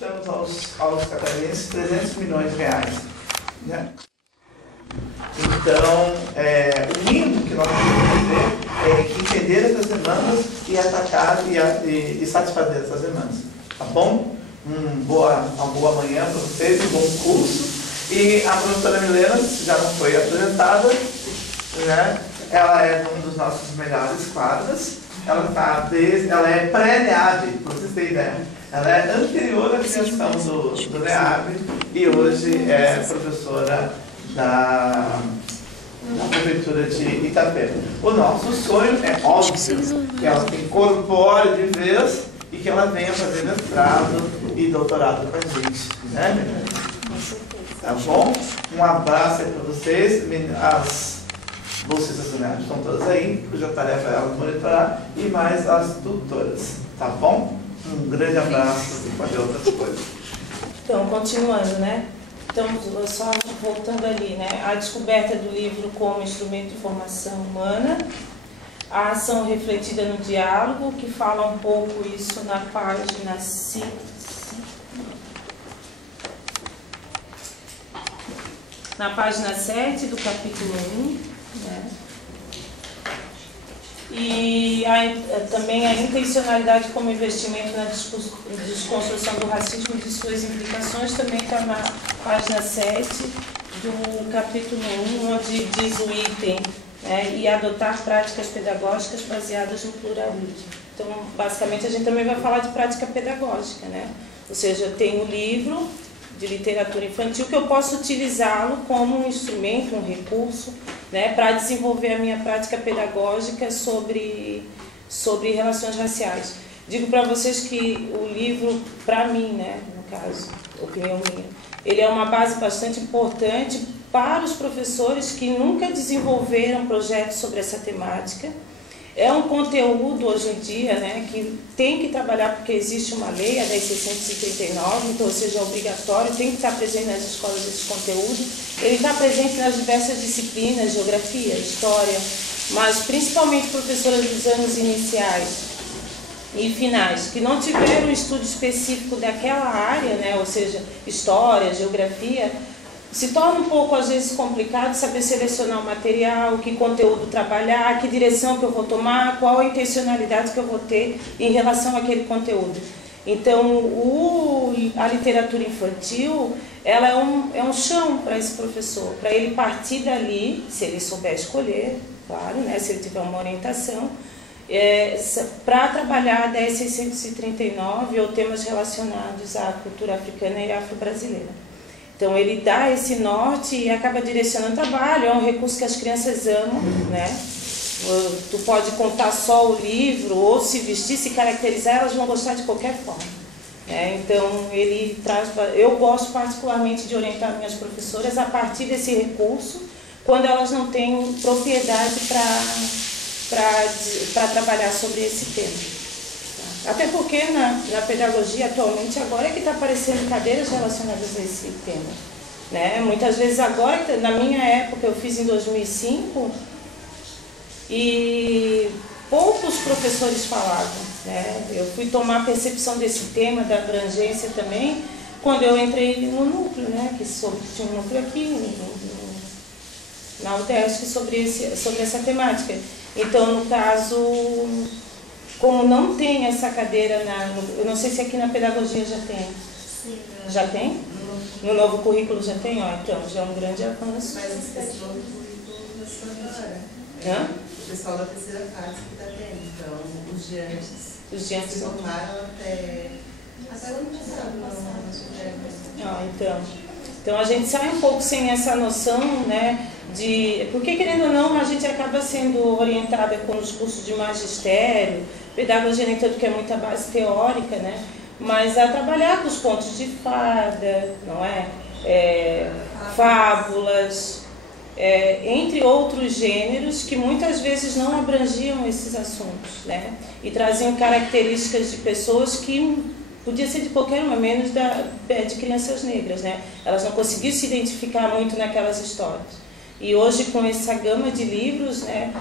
damos aos catarinenses 300 milhões de reais. Né? Então, o mínimo que nós temos que fazer é entender essas demandas e atacar e satisfazer essas demandas. Tá bom? Uma boa manhã para vocês, um bom curso. E a professora Milena, que já não foi apresentada, né? Ela é um dos nossos melhores quadros. Ela é pré-NEAB, para vocês terem ideia. Ela é anterior à criação do NEAB e hoje é professora da Prefeitura de Itapema. O nosso sonho é óbvio que ela se incorpore de vez e que ela venha fazer mestrado e doutorado com a gente. Né? Tá bom? Um abraço aí para vocês. As bolsistas do NEAB estão todas aí, cuja tarefa é ela monitorar, e mais as tutoras. Tá bom? Um grande abraço e fazer outras coisas. Então, continuando, né? Então, só voltando ali, né? A descoberta do livro como instrumento de formação humana, a ação refletida no diálogo, que fala um pouco isso na página 5. Na página 7 do capítulo 1, né? E também a intencionalidade como investimento na desconstrução do racismo e de suas implicações também está na página 7 do capítulo 1, onde diz o item, né, e adotar práticas pedagógicas baseadas no pluralismo. Então, basicamente, a gente também vai falar de prática pedagógica, né? Ou seja, eu tenho um livro de literatura infantil que eu posso utilizá-lo como um instrumento, um recurso, né, para desenvolver a minha prática pedagógica sobre relações raciais. Digo para vocês que o livro, para mim, né, no caso, opinião minha, ele é uma base bastante importante para os professores que nunca desenvolveram projetos sobre essa temática. É um conteúdo, hoje em dia, né, que tem que trabalhar porque existe uma lei, a 10.639, então, ou seja, é obrigatório, tem que estar presente nas escolas esse conteúdo. Ele está presente nas diversas disciplinas, geografia, história, mas principalmente professoras dos anos iniciais e finais, que não tiveram um estudo específico daquela área, né, ou seja, história, geografia, se torna um pouco, às vezes, complicado saber selecionar o material, que conteúdo trabalhar, que direção que eu vou tomar, qual a intencionalidade que eu vou ter em relação àquele conteúdo. Então, a literatura infantil, ela é um chão para esse professor, para ele partir dali, se ele souber escolher, claro, né, se ele tiver uma orientação, para trabalhar a 10.639 ou temas relacionados à cultura africana e afro-brasileira. Então, ele dá esse norte e acaba direcionando o trabalho, é um recurso que as crianças amam, né? Tu pode contar só o livro, ou se vestir, se caracterizar, elas vão gostar de qualquer forma. Então, ele traz... Eu gosto particularmente de orientar minhas professoras a partir desse recurso, quando elas não têm propriedade para trabalhar sobre esse tema. Até porque na pedagogia atualmente agora é que está aparecendo cadeiras relacionadas a esse tema. Né? Muitas vezes agora, na minha época, eu fiz em 2005 e poucos professores falavam. Né? Eu fui tomar percepção desse tema, da abrangência também, quando eu entrei no núcleo, né? Que tinha um núcleo aqui na UDESC sobre essa temática. Então, no caso... Como não tem essa cadeira, eu não sei se aqui na pedagogia já tem. Sim. Já tem? No novo currículo já tem? Ó, então, já é um grande avanço. Mas esse novo currículo começou agora. Hã? O pessoal da terceira fase que está tendo. Então, os de antes. Os de antes se formaram até o ano passado. Então, a gente sai um pouco sem essa noção, né? Porque, querendo ou não, a gente acaba sendo orientada com os cursos de magistério, pedagogia nem tanto que é muita base teórica, né? Mas a trabalhar com os contos de fada, não é? Fábulas, entre outros gêneros que muitas vezes não abrangiam esses assuntos, né? E traziam características de pessoas que podia ser de qualquer uma, menos de crianças negras, né? Elas não conseguiam se identificar muito naquelas histórias. E hoje, com essa gama de livros, né,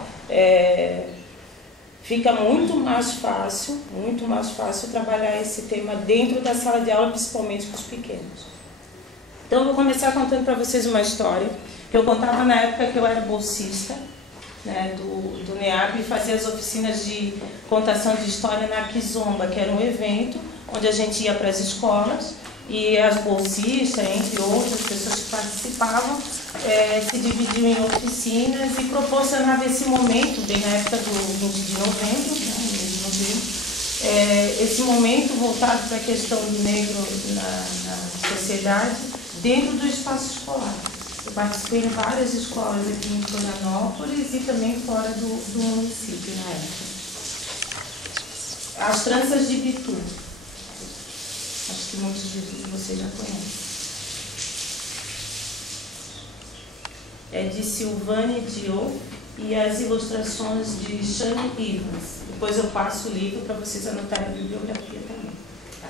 fica muito mais fácil trabalhar esse tema dentro da sala de aula, principalmente com os pequenos. Então, eu vou começar contando para vocês uma história que eu contava na época que eu era bolsista, né, do NEAB, e fazia as oficinas de contação de história na Kizomba, que era um evento onde a gente ia para as escolas e as bolsistas, entre outras pessoas que participavam, se dividiam em oficinas e proporcionava esse momento, bem na época do 20 de novembro, né, mês de novembro, esse momento voltado para a questão do negro na sociedade, dentro do espaço escolar. Eu participei em várias escolas aqui em Florianópolis e também fora do município na época. As tranças de Bitu. Acho que muitos de vocês já conhecem. É de Silvane Diop e as ilustrações de Shane Evans. Depois eu passo o livro para vocês anotarem a bibliografia também. Tá?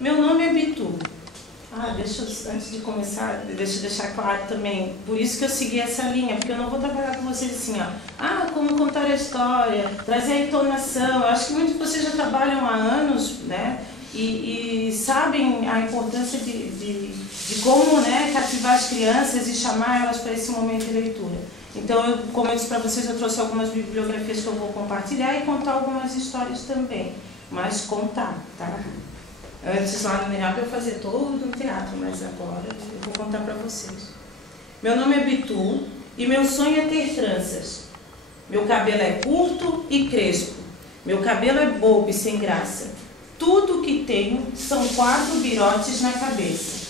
Meu nome é Bitu. Antes de começar, deixa eu deixar claro também, por isso que eu segui essa linha, porque eu não vou trabalhar com vocês assim, como contar a história, trazer a entonação. Eu acho que muitos de vocês já trabalham há anos, né, e sabem a importância de como, né, cativar as crianças e chamar elas para esse momento de leitura. Então, como eu disse para vocês, eu trouxe algumas bibliografias que eu vou compartilhar e contar algumas histórias também, mas contar, tá? Antes, lá no NEAB, eu fazia todo um teatro, mas agora eu vou contar para vocês. Meu nome é Bitu e meu sonho é ter tranças. Meu cabelo é curto e crespo. Meu cabelo é bobo e sem graça. Tudo que tenho são 4 birotes na cabeça.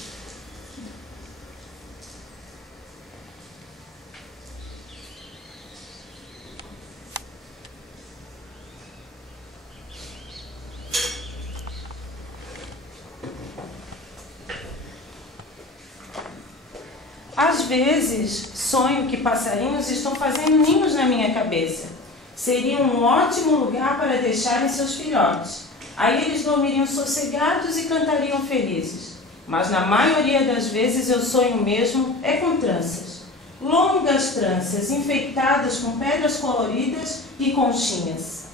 Às vezes, sonho que passarinhos estão fazendo ninhos na minha cabeça. Seria um ótimo lugar para deixarem seus filhotes. Aí eles dormiriam sossegados e cantariam felizes. Mas na maioria das vezes eu sonho mesmo com tranças. Longas tranças, enfeitadas com pedras coloridas e conchinhas.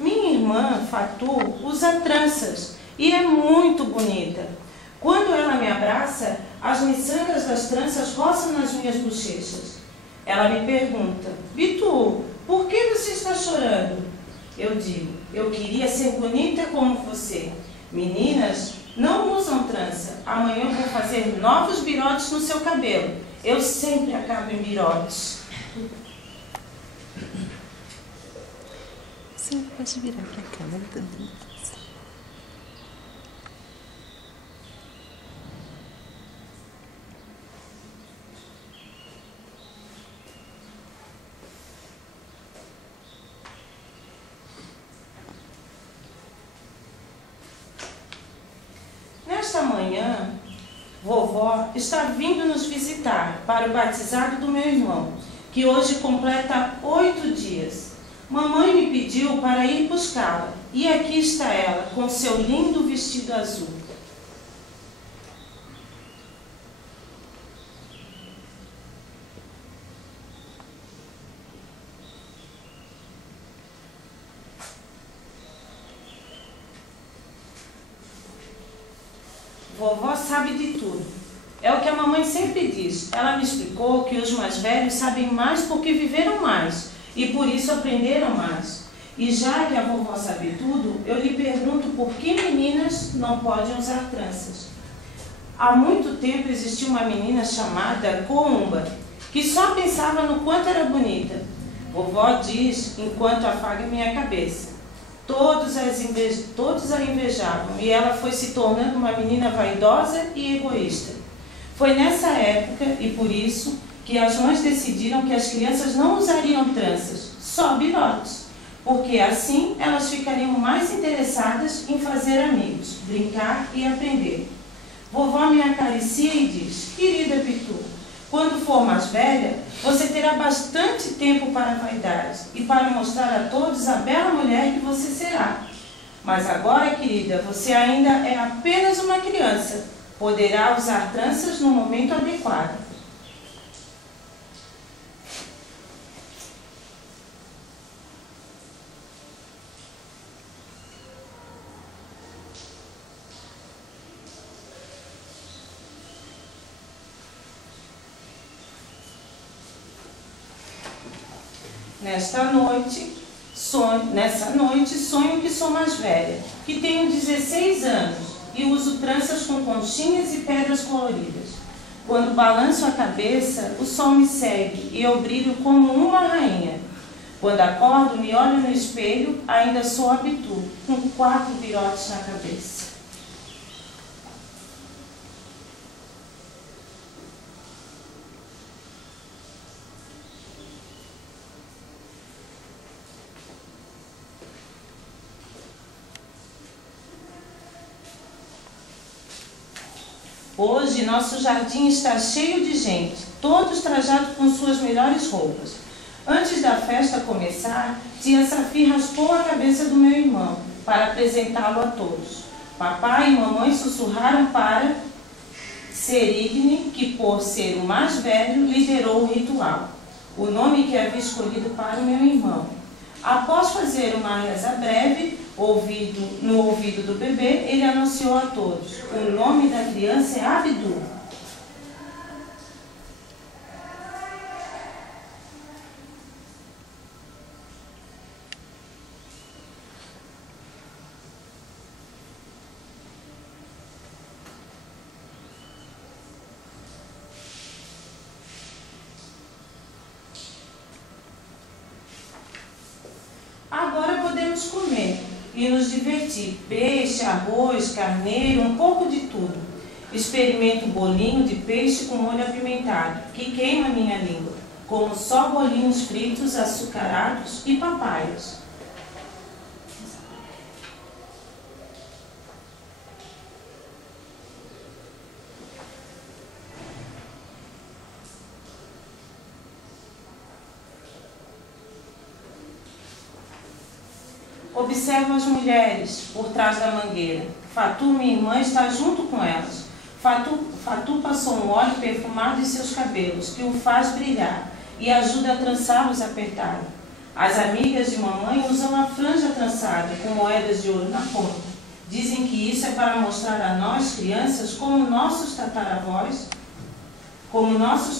Minha irmã, Fatu, usa tranças e é muito bonita. Quando ela me abraça, as miçangas das tranças roçam nas minhas bochechas. Ela me pergunta: Bitu, por que você está chorando? Eu digo: eu queria ser bonita como você. Meninas não usam trança. Amanhã eu vou fazer novos birotes no seu cabelo. Eu sempre acabo em birotes. Você pode virar para a câmera também. Nesta manhã, vovó está vindo nos visitar para o batizado do meu irmão, que hoje completa 8 dias. Mamãe me pediu para ir buscá-la, e aqui está ela, com seu lindo vestido azul. Vovó sabe de tudo. É o que a mamãe sempre diz. Ela me explicou que os mais velhos sabem mais porque viveram mais e por isso aprenderam mais. E já que a vovó sabe tudo, eu lhe pergunto por que meninas não podem usar tranças. Há muito tempo existiu uma menina chamada Coumba, que só pensava no quanto era bonita. Vovó diz, enquanto afaga minha cabeça. Todos a invejavam e ela foi se tornando uma menina vaidosa e egoísta. Foi nessa época, e por isso, que as mães decidiram que as crianças não usariam tranças, só birotes, porque assim elas ficariam mais interessadas em fazer amigos, brincar e aprender. Vovó me acaricia e diz: querida Pitu, Quando for mais velha, você terá bastante tempo para a vaidade e para mostrar a todos a bela mulher que você será. Mas agora, querida, você ainda é apenas uma criança. Poderá usar tranças no momento adequado. Nessa noite, sonho que sou mais velha, que tenho 16 anos e uso tranças com conchinhas e pedras coloridas. Quando balanço a cabeça, o sol me segue e eu brilho como uma rainha. Quando acordo, me olho no espelho, ainda sou habitu, com 4 virotes na cabeça. Hoje, nosso jardim está cheio de gente, todos trajados com suas melhores roupas. Antes da festa começar, tia Safi raspou a cabeça do meu irmão, para apresentá-lo a todos. Papai e mamãe sussurraram para Serigne, que por ser o mais velho, liderou o ritual, o nome que havia escolhido para o meu irmão. Após fazer uma reza breve, no ouvido do bebê, ele anunciou a todos: o nome da criança é Abdu. Agora podemos comer e nos divertir. Peixe, arroz, carneiro, um pouco de tudo. Experimento bolinho de peixe com molho apimentado, que queima minha língua, como só bolinhos fritos, açucarados e papaias. Observo as mulheres por trás da mangueira. Fatu, minha irmã, está junto com elas. Fatu passou um óleo perfumado em seus cabelos, que o faz brilhar e ajuda a trançá-los apertados. As amigas de mamãe usam a franja trançada, com moedas de ouro na ponta. Dizem que isso é para mostrar a nós, crianças, como nossos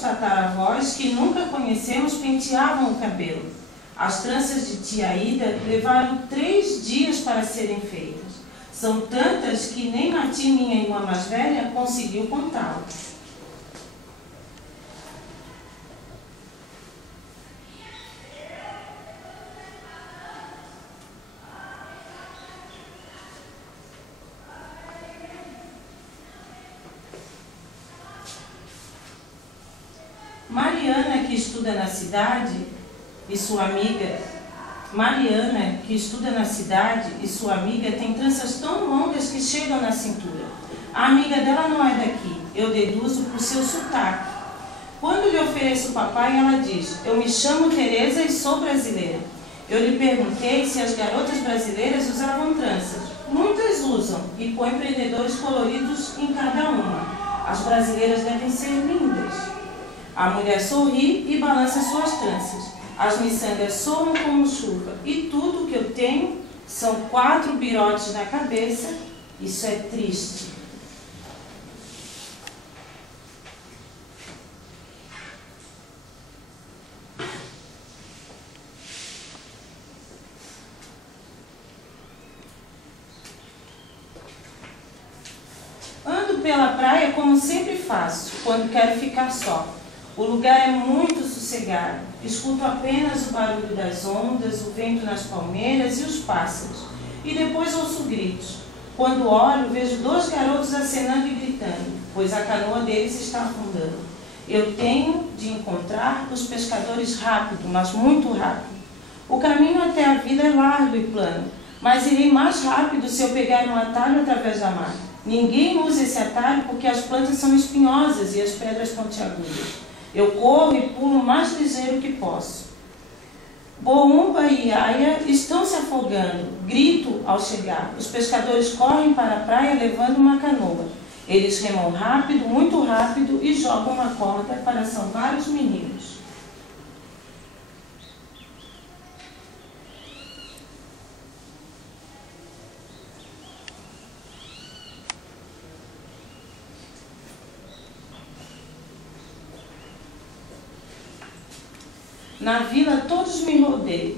tataravós que nunca conhecemos penteavam o cabelo. As tranças de tia Ida levaram 3 dias para serem feitas. São tantas que nem Mati, minha irmã mais velha, conseguiu contá-las. Mariana, que estuda na cidade, e sua amiga têm tranças tão longas que chegam na cintura. A amiga dela não é daqui, eu deduzo por seu sotaque. Quando lhe ofereço o papai, ela diz: eu me chamo Teresa e sou brasileira. Eu lhe perguntei se as garotas brasileiras usavam tranças. Muitas usam e põem prendedores coloridos em cada uma. As brasileiras devem ser lindas. A mulher sorri e balança suas tranças. As miçangas soam como chuva e tudo que eu tenho são 4 birotes na cabeça. Isso é triste. Ando pela praia como sempre faço, quando quero ficar só. O lugar é muito sossegado. Escuto apenas o barulho das ondas, o vento nas palmeiras e os pássaros. E depois ouço gritos. Quando olho, vejo 2 garotos acenando e gritando, pois a canoa deles está afundando. Eu tenho de encontrar os pescadores rápido, mas muito rápido. O caminho até a vila é largo e plano, mas irei mais rápido se eu pegar um atalho através da mata. Ninguém usa esse atalho porque as plantas são espinhosas e as pedras pontiagudas. Eu corro e pulo o mais ligeiro que posso. Boumba e Iaia estão se afogando. Grito ao chegar. Os pescadores correm para a praia levando uma canoa. Eles remam rápido, muito rápido, e jogam uma corda para salvar os meninos. Na vila todos me rodeiam.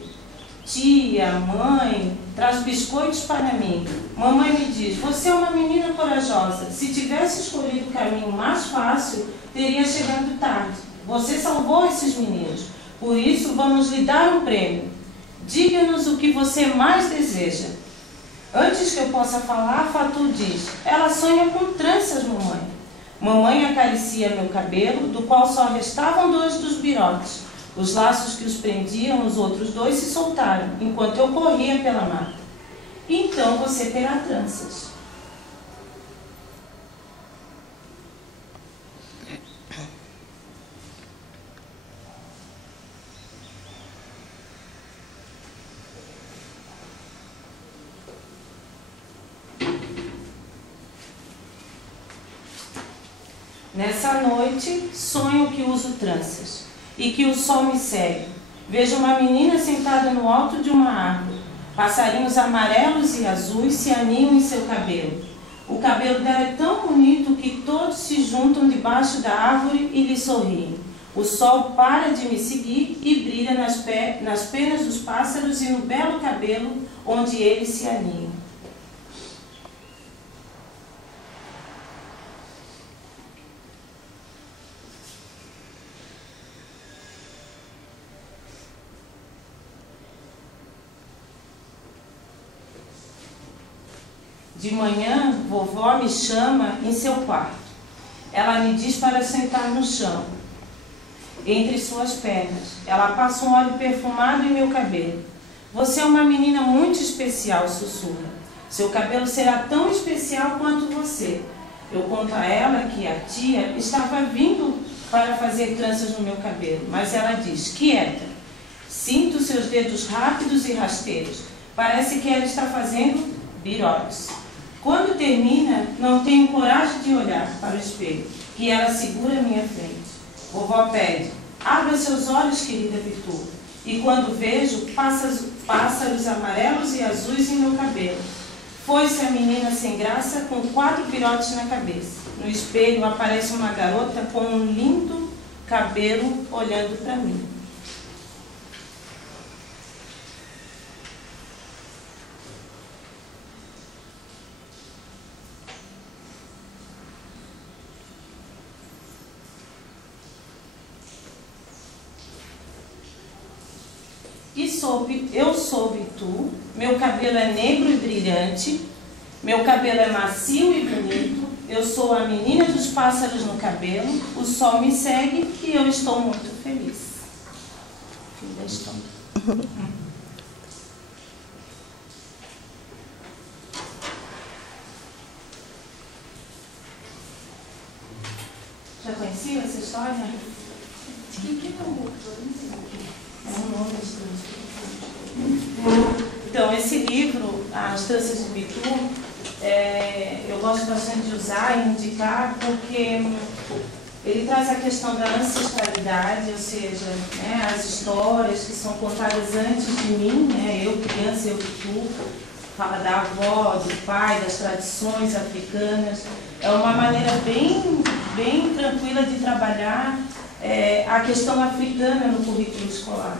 Tia, mãe, traz biscoitos para mim. Mamãe me diz, você é uma menina corajosa. Se tivesse escolhido o caminho mais fácil, teria chegado tarde. Você salvou esses meninos. Por isso, vamos lhe dar um prêmio. Diga-nos o que você mais deseja. Antes que eu possa falar, Fatu diz, ela sonha com tranças, mamãe. Mamãe acaricia meu cabelo, do qual só restavam 2 dos birotes. Os laços que os prendiam, os outros 2 se soltaram, enquanto eu corria pela mata. Então você terá tranças. Nessa noite, sonho que uso tranças e que o sol me segue. Vejo uma menina sentada no alto de uma árvore. Passarinhos amarelos e azuis se aninham em seu cabelo. O cabelo dela é tão bonito que todos se juntam debaixo da árvore e lhe sorriem. O sol para de me seguir e brilha nas penas dos pássaros e no belo cabelo onde eles se aninham. De manhã, vovó me chama em seu quarto. Ela me diz para sentar no chão, entre suas pernas. Ela passa um óleo perfumado em meu cabelo. Você é uma menina muito especial, sussurra. Seu cabelo será tão especial quanto você. Eu conto a ela que a tia estava vindo para fazer tranças no meu cabelo, mas ela diz, quieta. Sinto seus dedos rápidos e rasteiros. Parece que ela está fazendo birotes. Quando termina, não tenho coragem de olhar para o espelho, que ela segura à minha frente. Vovó pede, abra seus olhos, querida Pitu. E quando vejo, pássaros amarelos e azuis em meu cabelo. Foi-se a menina sem graça com 4 birotes na cabeça. No espelho aparece uma garota com um lindo cabelo olhando para mim. Eu sou Pitu, meu cabelo é negro e brilhante, meu cabelo é macio e bonito, eu sou a menina dos pássaros no cabelo, o sol me segue e eu estou muito feliz. Fim da história. Já conhecia essa história? Que é um nome estranho. Então, esse livro, As Tranças de Pitu, eu gosto bastante de usar e indicar porque ele traz a questão da ancestralidade, ou seja, né, as histórias que são contadas antes de mim, né, eu criança, eu Pitu, fala da avó, do pai, das tradições africanas. É uma maneira bem tranquila de trabalhar a questão africana no currículo escolar.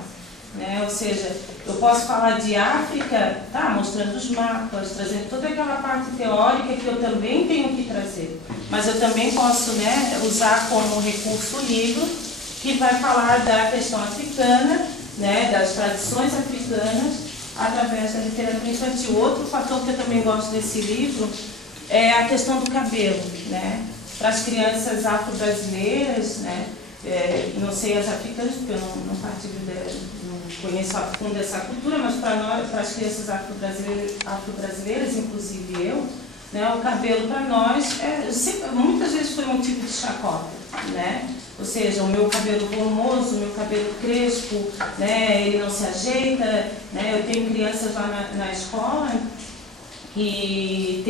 Né? Ou seja, eu posso falar de África, mostrando os mapas, trazendo toda aquela parte teórica que eu também tenho que trazer. Mas eu também posso, né, usar como recurso o livro que vai falar da questão africana, né, das tradições africanas, através da literatura infantil. Outro fator que eu também gosto desse livro é a questão do cabelo, né? Para as crianças afro-brasileiras, né? Não sei as africanas, porque eu não partilho não conheço a fundo essa cultura, mas para as crianças afro-brasileiras, inclusive eu, né, o cabelo para nós muitas vezes foi um tipo de chacota, né? Ou seja, o meu cabelo volumoso, o meu cabelo crespo, né, ele não se ajeita, né, eu tenho crianças lá na escola que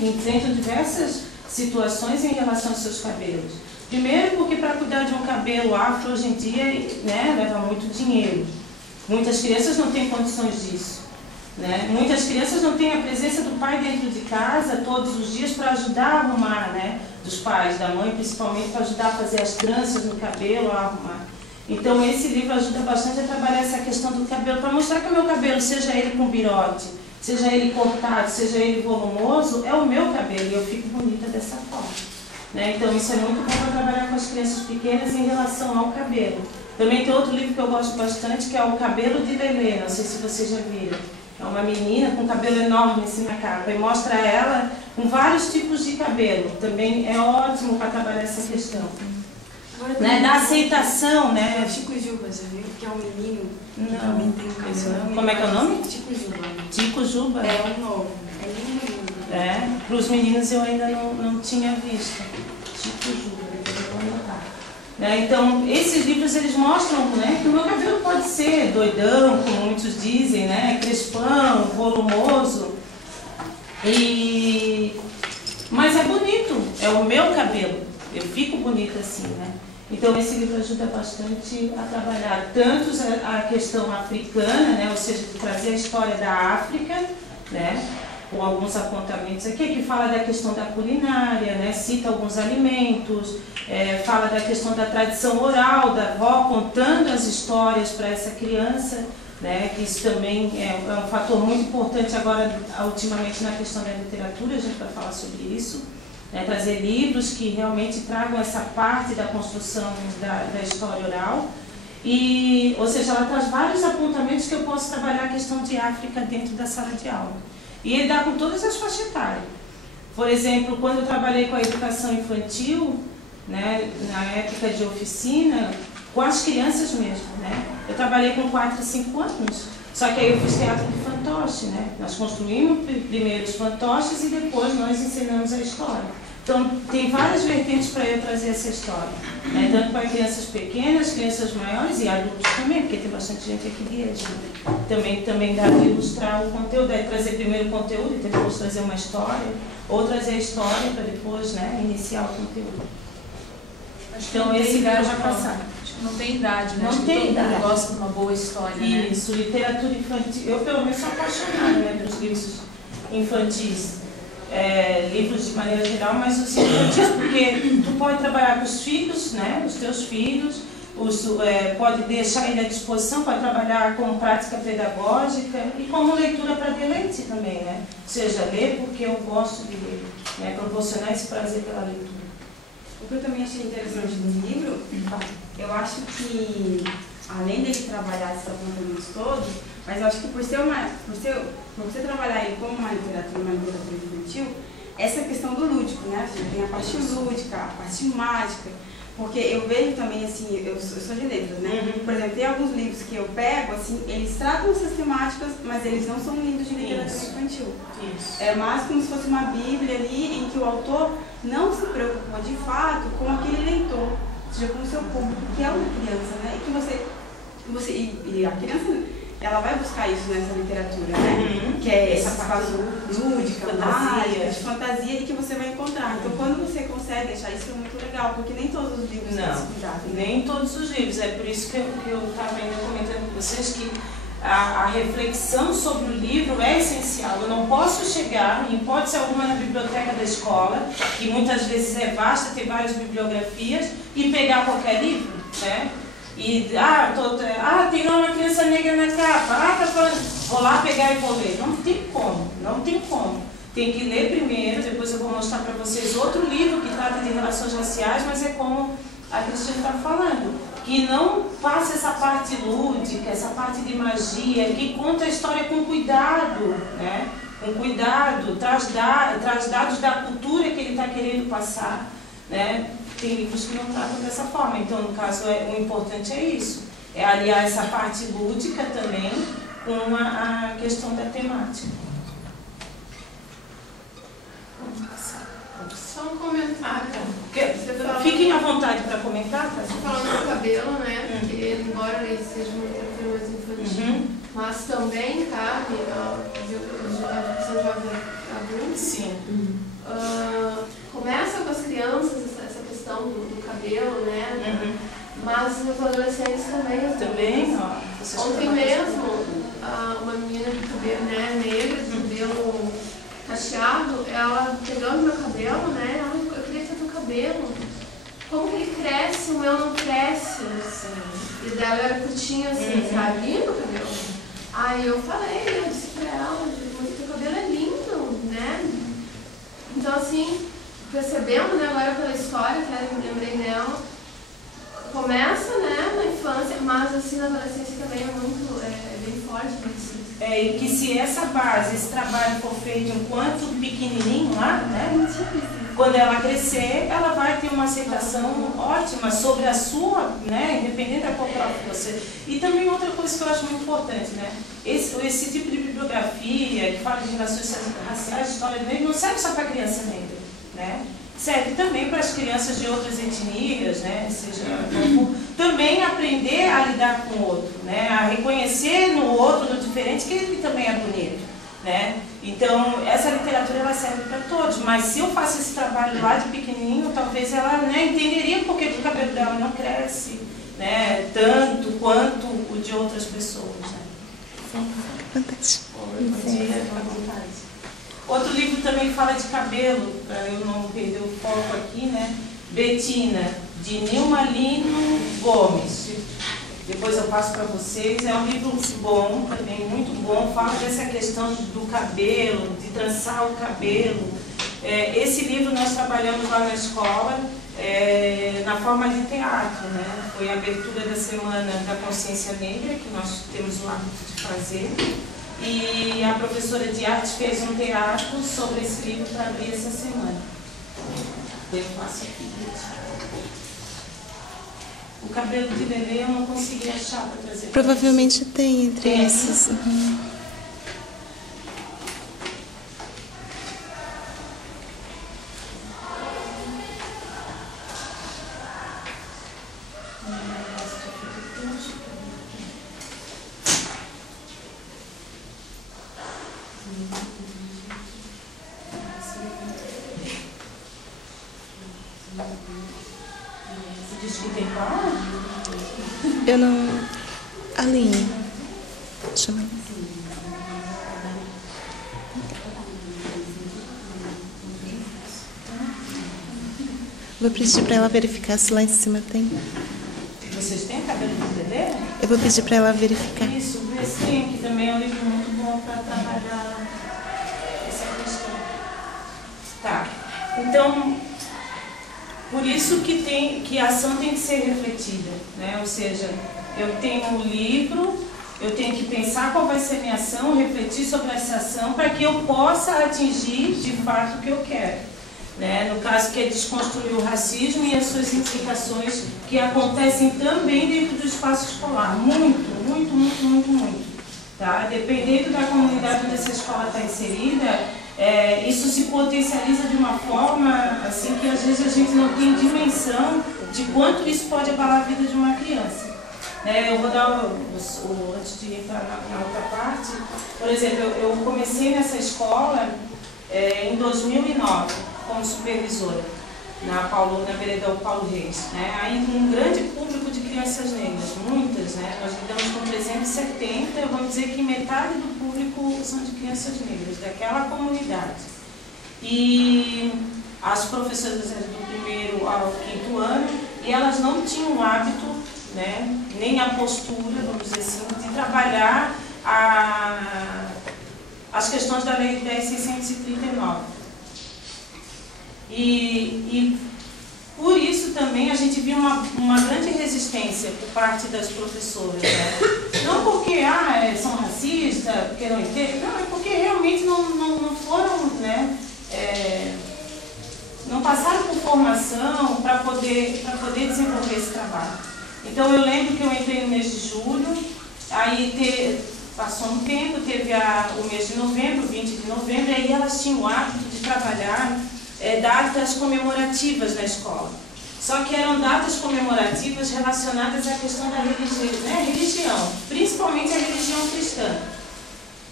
enfrentam diversas situações em relação aos seus cabelos. Primeiro porque para cuidar de um cabelo afro hoje em dia, né, leva muito dinheiro. Muitas crianças não têm condições disso. Né? Muitas crianças não têm a presença do pai dentro de casa todos os dias para ajudar a arrumar, né? Dos pais, da mãe principalmente, para ajudar a fazer as tranças no cabelo, a arrumar. Então esse livro ajuda bastante a trabalhar essa questão do cabelo, para mostrar que o meu cabelo, seja ele com virote, seja ele cortado, seja ele volumoso, é o meu cabelo e eu fico bonita dessa forma. Né? Então isso é muito bom para trabalhar com as crianças pequenas em relação ao cabelo. Também tem outro livro que eu gosto bastante, que é O Cabelo de Lelê, não sei se vocês já viram. É uma menina com cabelo enorme assim na capa e mostra ela com vários tipos de cabelo. Também é ótimo para trabalhar essa questão. Né? Da aceitação, né? Chico Juba, já viu? Que é um menino. Não. Também tem um Como é que é o nome? Chico Juba. Chico Juba? É um novo. É lindo. É, para os meninos eu ainda não tinha visto. Chico Juba, depois eu vou anotar. Né? Então, esses livros eles mostram, né, que o meu cabelo pode ser doidão, como muitos dizem, né, crespão, volumoso, mas é bonito, é o meu cabelo, eu fico bonita assim, né? Então esse livro ajuda bastante a trabalhar tanto a questão africana, né, ou seja, de trazer a história da África, né, com alguns apontamentos aqui, que fala da questão da culinária, né, cita alguns alimentos, fala da questão da tradição oral, da avó contando as histórias para essa criança, né, que isso também é um fator muito importante agora, ultimamente, na questão da literatura, a gente vai falar sobre isso, né, trazer livros que realmente tragam essa parte da construção da história oral, ou seja, ela traz vários apontamentos que eu posso trabalhar a questão de África dentro da sala de aula. E ele dá com todas as faixas etárias. Por exemplo, quando eu trabalhei com a educação infantil, né, na época de oficina, com as crianças mesmo, né? Eu trabalhei com 4 e 5 anos. Só que aí eu fiz teatro de fantoche, né? Nós construímos primeiro os fantoches e depois nós ensinamos a história. Então, tem várias vertentes para eu trazer essa história. Né? Tanto para crianças pequenas, crianças maiores e adultos também, porque tem bastante gente aqui de EJA. Também dá para ilustrar o conteúdo, daí trazer primeiro o conteúdo e depois trazer uma história, ou trazer a história para depois, né, iniciar o conteúdo. Então, esse livro já passaram. Não tem idade, né? Não tem idade. Todo mundo gosta de uma boa história, né? Isso, literatura infantil. Eu, pelo menos, sou apaixonada, né, pelos livros infantis. Livros de maneira geral, mas os infantis, porque tu pode trabalhar com os filhos, né, os teus filhos, pode deixar ele à disposição para trabalhar como prática pedagógica e como leitura para deleite também, né? Ou seja, ler porque eu gosto de ler, né, proporcionar esse prazer pela leitura. O que eu também achei interessante no livro, eu acho que, além dele trabalhar esses apontamentos todos, mas eu acho que por você trabalhar ele como uma literatura infantil, essa questão do lúdico, né? Tem a parte lúdica, a parte mágica, porque eu vejo também, assim, eu sou de letras, né? Por exemplo, tem alguns livros que eu pego, assim, eles tratam essas temáticas, mas eles não são livros de literatura infantil. Isso. É mais como se fosse uma bíblia ali, em que o autor não se preocupou de fato com aquele leitor, ou seja, com o seu público, que é uma criança, né? E que e a criança, ela vai buscar isso nessa literatura, né? Que é essa parte lúdica, mágica, de fantasia, e que você vai encontrar. Então, quando você consegue deixar isso, é muito legal, porque nem todos os livros têm esse cuidado. Nem todos os livros. É por isso que eu estava ainda comentando com vocês que a reflexão sobre o livro é essencial. Eu não posso chegar, em hipótese alguma, na biblioteca da escola, que muitas vezes é vasta, tem várias bibliografias, e pegar qualquer livro, né? E, tem uma criança negra na capa, tá falando, vou lá pegar e vou ler. Não tem como, não tem como. Tem que ler primeiro, depois eu vou mostrar para vocês outro livro que trata de relações raciais, mas é como a Cristina está falando, que não passa essa parte lúdica, essa parte de magia, que conta a história com cuidado, né? Com cuidado, traz dados da cultura que ele está querendo passar, né? Tem livros que não tratam dessa forma, então no caso o importante é isso, é aliar essa parte lúdica também com a questão da temática. Vamos passar. Só um comentário. Fiquem à vontade para comentar, tá? Você falando do cabelo, né? Porque, embora ele seja uma literatura mais infantil, mas também cabe a educação jovem adulta. Sim. Começa com as crianças essa questão do cabelo, né? Mas os adolescentes também. Também, ó. Ontem mesmo, uma menina de cabelo, né, negra, de cabelo cacheado, ela pegando meu cabelo, né? Eu queria ter teu cabelo. Como que ele cresce, o meu não cresce? E dela era curtinho assim, sabe? Lindo o cabelo. Aí eu disse pra ela, mas teu cabelo é lindo, né? Então assim, percebendo, né, agora pela história, que eu me lembrei dela, começa, né, na infância, mas assim na adolescência também é muito, bem forte isso. E que se essa base, esse trabalho for feito enquanto pequenininho lá, né, quando ela crescer, ela vai ter uma aceitação ótima sobre a sua, né, independente da qual própria você. E também outra coisa que eu acho muito importante, né, esse tipo de bibliografia que fala de relações raciais, história negra, não serve só para criança negra, né? Serve também para as crianças de outras etnias, né? Seja, também aprender a lidar com o outro, né? A reconhecer no outro, no diferente, que ele também é bonito, né? Então, essa literatura ela serve para todos, mas se eu faço esse trabalho lá de pequenininho, talvez ela, né, entenderia por que o cabelo dela não cresce, né, tanto quanto o de outras pessoas, né? Fantástico. Bom dia, à vontade. Outro livro também fala de cabelo, para eu não perder o foco aqui, né? Betina, de Nilma Lino Gomes. Depois eu passo para vocês. É um livro bom, também muito bom. Fala dessa questão do cabelo, de trançar o cabelo. Esse livro nós trabalhamos lá na escola, na forma de teatro, né? Foi a abertura da Semana da Consciência Negra, que nós temos o hábito de fazer. E a professora de arte fez um teatro sobre esse livro para abrir essa semana. Eu passo aqui. O cabelo de Lelê eu não consegui achar para trazer. Provavelmente tem entre esses. Eu não... Aline. Chama. Vou pedir para ela verificar se lá em cima tem. Vocês têm cabelo de bebê? Eu vou pedir para ela verificar. Isso, vê se tem, que também é um livro muito bom para trabalhar essa questão. Tá. Então, por isso que a ação tem que ser refletida, né? Ou seja, eu tenho um livro, eu tenho que pensar qual vai ser a minha ação, refletir sobre essa ação para que eu possa atingir de fato o que eu quero, né? No caso que é desconstruir o racismo e as suas implicações que acontecem também dentro do espaço escolar, muito, tá? Dependendo da comunidade onde essa escola está inserida, isso se potencializa de uma forma assim que às vezes a gente não tem dimensão de quanto isso pode abalar a vida de uma criança. Eu vou dar, antes de entrar na outra parte, por exemplo, eu comecei nessa escola em 2009 como supervisora, na Vereador Paulo Reis, né? Aí um grande público de crianças negras, muitas, né? Nós lidamos com 370, vamos dizer que metade do público são de crianças negras, daquela comunidade. E as professoras do 1º ao 5º ano, e elas não tinham o hábito, né, nem a postura, vamos dizer assim, de trabalhar as questões da Lei 10.639. E por isso também a gente viu uma grande resistência por parte das professoras, né? Não porque são racistas, porque não entendem, não, é porque realmente não foram, né, não passaram por formação para poder desenvolver esse trabalho. Então eu lembro que eu entrei no mês de julho, aí passou um tempo, teve o mês de novembro, 20 de novembro, e aí elas tinham o hábito de trabalhar datas comemorativas na escola. Só que eram datas comemorativas relacionadas à questão da religião, principalmente a religião cristã.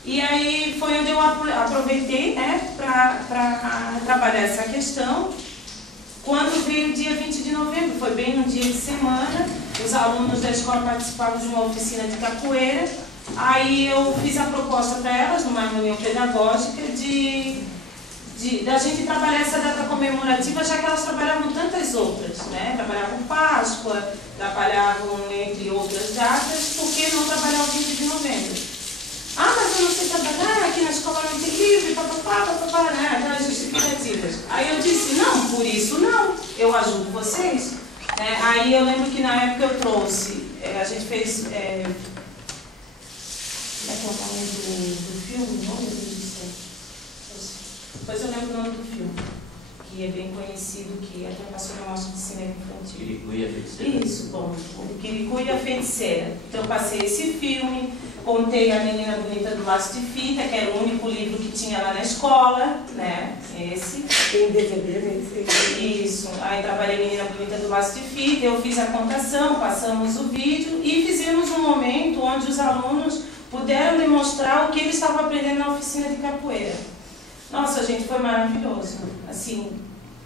E aí foi onde eu aproveitei, né, para trabalhar essa questão. Quando veio o dia 20 de novembro, foi bem no dia de semana, os alunos da escola participavam de uma oficina de capoeira. Aí eu fiz a proposta para elas, numa reunião pedagógica, da gente trabalhar essa data comemorativa, já que elas trabalhavam tantas outras, né? Trabalhavam Páscoa, trabalhavam entre outras datas, por que não trabalhar o 20 de novembro? Ah, mas eu não sei trabalhar, aqui na escola não tem livre, papapá, né? Aquelas justificativas. Aí eu disse, não, por isso não, eu ajudo vocês. Aí eu lembro que na época eu trouxe, a gente fez... como é que é o nome do filme? Não, meu Deus do céu. Depois eu lembro o nome do filme, que é bem conhecido, que até passou na mostra de cinema infantil. Quiricu e a Feiticeira. Isso, bom. O Quiricu e a Feiticeira. Então eu passei esse filme, contei A Menina Bonita do Laço de Fita, que era o único livro que tinha lá na escola, né? Esse. Tem DVD nesse. Isso. Aí trabalhei Menina Bonita do Laço de Fita, eu fiz a contação, passamos o vídeo e fizemos um momento onde os alunos puderam demonstrar o que eles estavam aprendendo na oficina de capoeira. Nossa, gente, foi maravilhoso. Assim,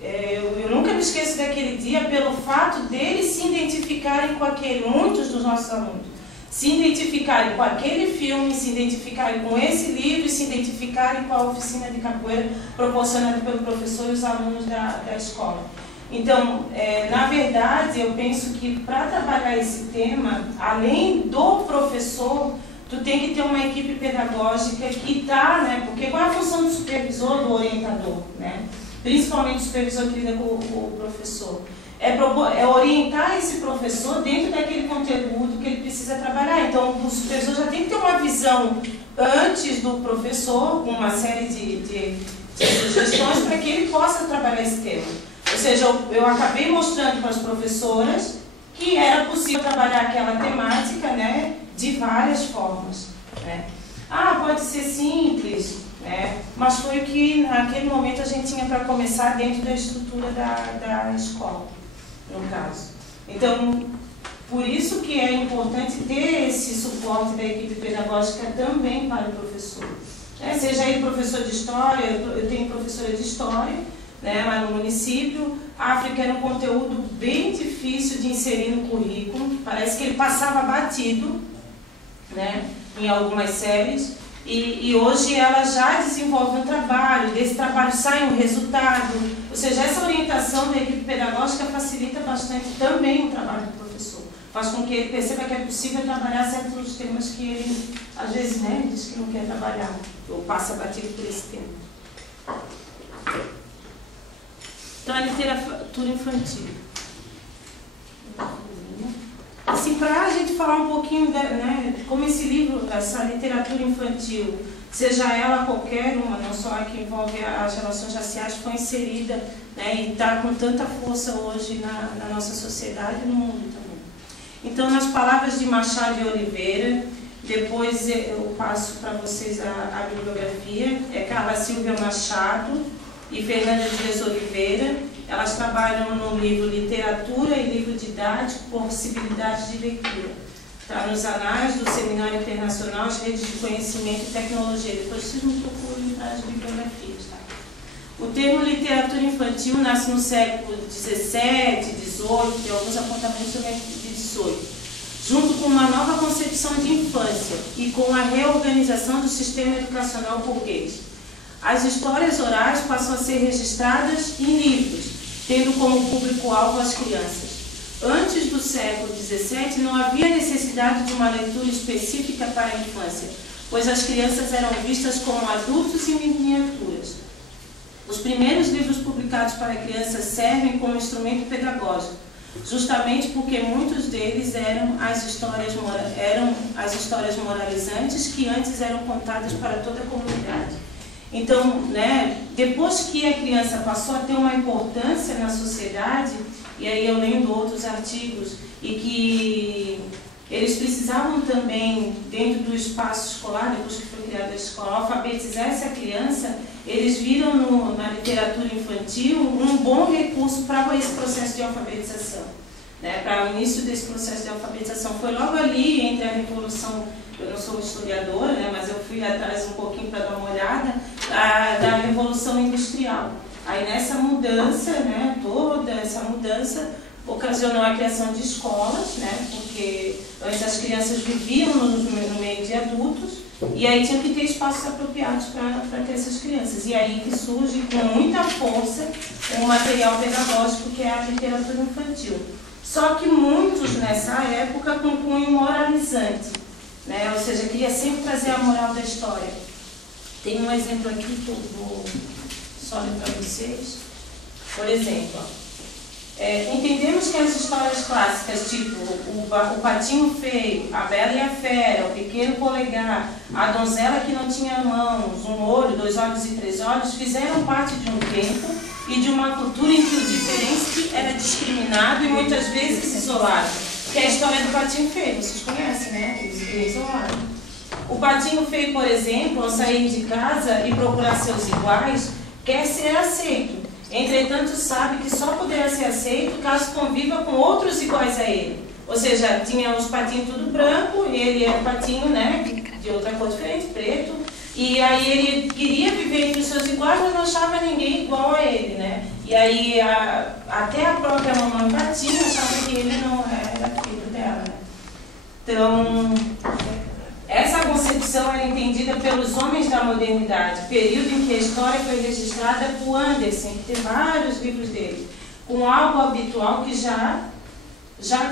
eu nunca me esqueço daquele dia pelo fato deles se identificarem com aquele, muitos dos nossos alunos, se identificarem com aquele filme, se identificarem com esse livro, se identificarem com a oficina de capoeira proporcionada pelo professor e os alunos da escola. Então, na verdade, eu penso que para trabalhar esse tema, além do professor, tu tem que ter uma equipe pedagógica que está, né? Porque qual é a função do supervisor, do orientador, né? Principalmente o supervisor que lida com o professor. É orientar esse professor dentro daquele conteúdo que ele precisa trabalhar. Então, o supervisor já tem que ter uma visão antes do professor, com uma série de sugestões para que ele possa trabalhar esse tema. Ou seja, eu acabei mostrando para as professoras que era possível trabalhar aquela temática, né, de várias formas, né? Ah, pode ser simples, né? Mas foi o que naquele momento a gente tinha para começar dentro da estrutura da escola, no caso. Então, por isso que é importante ter esse suporte da equipe pedagógica também para o professor. Seja ele professor de história, eu tenho professora de história, né, lá no município. A África era um conteúdo bem difícil de inserir no currículo, parece que ele passava batido, né, em algumas séries, e hoje ela já desenvolve um trabalho, desse trabalho sai um resultado, ou seja, essa orientação da equipe pedagógica facilita bastante também o trabalho do professor, faz com que ele perceba que é possível trabalhar certos temas que ele, às vezes, né, diz que não quer trabalhar, ou passa batido por esse tema. Então, a literatura infantil. Assim, para a gente falar um pouquinho, né, como esse livro, essa literatura infantil, seja ela qualquer uma, não só a que envolve as relações raciais, foi inserida, né, e está com tanta força hoje na nossa sociedade e no mundo também. Então, nas palavras de Machado de Oliveira, depois eu passo para vocês a bibliografia, é Carla Silvia Machado e Fernanda Dias Oliveira. Elas trabalham no livro Literatura e Livro Didático, Possibilidades de Leitura. Está nos anais do Seminário Internacional, as Redes de Conhecimento e Tecnologia. Depois vocês me procurem as bibliografias. Tá? O termo literatura infantil nasce no século XVII, XVIII, tem alguns apontamentos também de XVIII, junto com uma nova concepção de infância e com a reorganização do sistema educacional burguês. As histórias orais passam a ser registradas em livros, tendo como público-alvo as crianças. Antes do século XVII, não havia necessidade de uma leitura específica para a infância, pois as crianças eram vistas como adultos em miniaturas. Os primeiros livros publicados para crianças servem como instrumento pedagógico, justamente porque muitos deles eram as histórias moralizantes que antes eram contadas para toda a comunidade. Então, né, depois que a criança passou a ter uma importância na sociedade, e aí eu lendo outros artigos, e que eles precisavam também, dentro do espaço escolar, depois que foi criada a escola, alfabetizar essa criança. Eles viram na literatura infantil um bom recurso para esse processo de alfabetização, né? Para o início desse processo de alfabetização. Foi logo ali, entre a Revolução, eu não sou historiadora, né, mas eu fui atrás um pouquinho para dar uma olhada, da Revolução Industrial. Aí nessa mudança, né, toda essa mudança ocasionou a criação de escolas, né, porque antes as crianças viviam no meio de adultos, e aí tinham que ter espaços apropriados para ter essas crianças. E aí que surge com muita força um material pedagógico que é a literatura infantil. Só que muitos nessa época com cunho moralizante, né, ou seja, queria sempre trazer a moral da história. Tem um exemplo aqui que eu vou só ler para vocês. Por exemplo, entendemos que as histórias clássicas, tipo o Patinho Feio, a Bela e a Fera, o Pequeno Polegar, a Donzela que não tinha mãos, um olho, 2 olhos e 3 olhos, fizeram parte de um tempo e de uma cultura em que o diferente era discriminado e muitas vezes isolado. Que é a história do Patinho Feio, vocês conhecem, né? Ele é isolado. O Patinho Feio, por exemplo, ao sair de casa e procurar seus iguais, quer ser aceito. Entretanto, sabe que só poderá ser aceito caso conviva com outros iguais a ele. Ou seja, tinha os patinhos tudo branco, e ele era um patinho, né, de outra cor diferente, preto. E aí ele queria viver entre os seus iguais, mas não achava ninguém igual a ele, né? E aí até a própria mamãe patinho achava que ele não era filho dela, né? Então, essa concepção era entendida pelos homens da modernidade, período em que a história foi registrada por Andersen, que tem vários livros dele, com algo habitual que já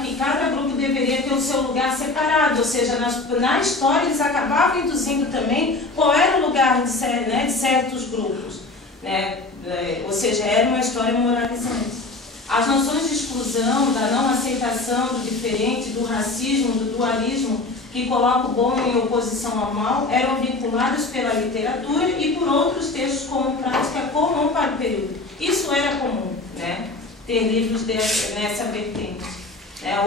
que cada grupo deveria ter o seu lugar separado, ou seja, na história eles acabavam induzindo também qual era o lugar de certos grupos, né? Ou seja, era uma história moralizante. As noções de exclusão, da não aceitação do diferente, do racismo, do dualismo, que coloca o bom em oposição ao mal, eram vinculados pela literatura e por outros textos como prática comum para o período. Isso era comum, né? Ter livros nessa vertente.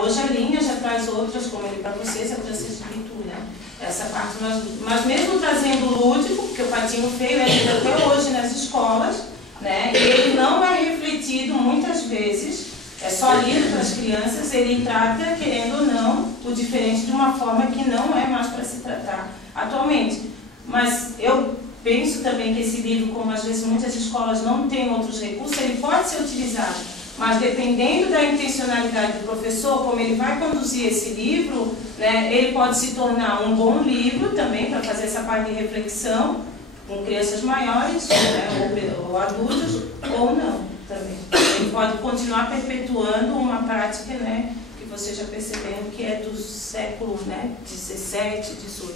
Hoje a linha já traz outras, como ele para vocês, a Francisco Bitu, né? Essa parte, mas mesmo trazendo o lúdico, porque o Patinho Feio é lido até hoje nas escolas, né? E ele não é refletido muitas vezes, é só lido para as crianças, ele trata, querendo ou não, o diferente de uma forma que não é mais para se tratar atualmente. Mas eu penso também que esse livro, como às vezes muitas escolas não têm outros recursos, ele pode ser utilizado. Mas dependendo da intencionalidade do professor, como ele vai conduzir esse livro, né, ele pode se tornar um bom livro também para fazer essa parte de reflexão com crianças maiores, né, ou adultos, ou não também. Ele pode continuar perpetuando uma prática, né, que vocês já perceberam que é do século, né, 17, 18.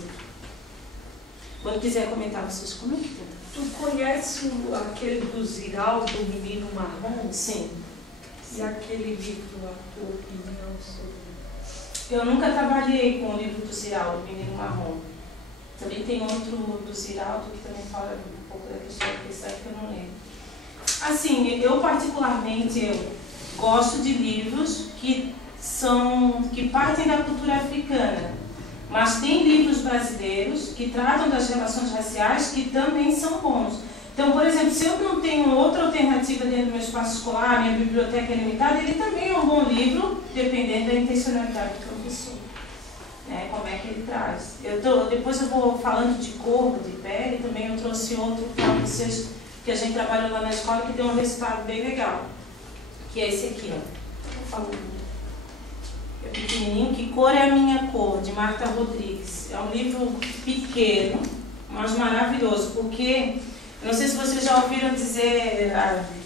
Quando quiser comentar, vocês comentam. Tu conhece aquele do Ziraldo, do Menino Marrom? Sim. E aquele livro, A Tua Opinião sobre... Eu nunca trabalhei com o livro do Ziraldo, Menino Marrom. Também tem outro do Ziraldo que também fala um pouco da questão da questão que eu não lembro. Assim, eu particularmente gosto de livros que partem da cultura africana, mas tem livros brasileiros que tratam das relações raciais que também são bons. Então, por exemplo, se eu não tenho outra alternativa dentro do meu espaço escolar, minha biblioteca é limitada, ele também é um bom livro, dependendo da intencionalidade do professor. Né? Como é que ele traz. Depois eu vou falando de corpo, de pele, também eu trouxe outro para vocês, que a gente trabalhou lá na escola, que deu um resultado bem legal. Que é esse aqui, ó. Eu falo, é pequenininho, Que Cor é a Minha Cor, de Marta Rodrigues. É um livro pequeno, mas maravilhoso, porque... Não sei se vocês já ouviram dizer,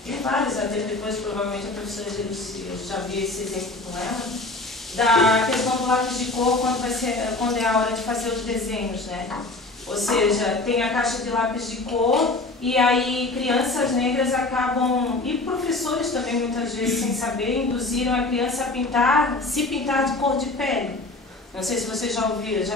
tem vários até depois, provavelmente a professora eu já vi esse exemplo com ela, da questão do lápis de cor quando é a hora de fazer os desenhos, né? Ou seja, tem a caixa de lápis de cor e aí crianças negras acabam, e professores também muitas vezes sem saber, induziram a criança a se pintar de cor de pele. Não sei se vocês já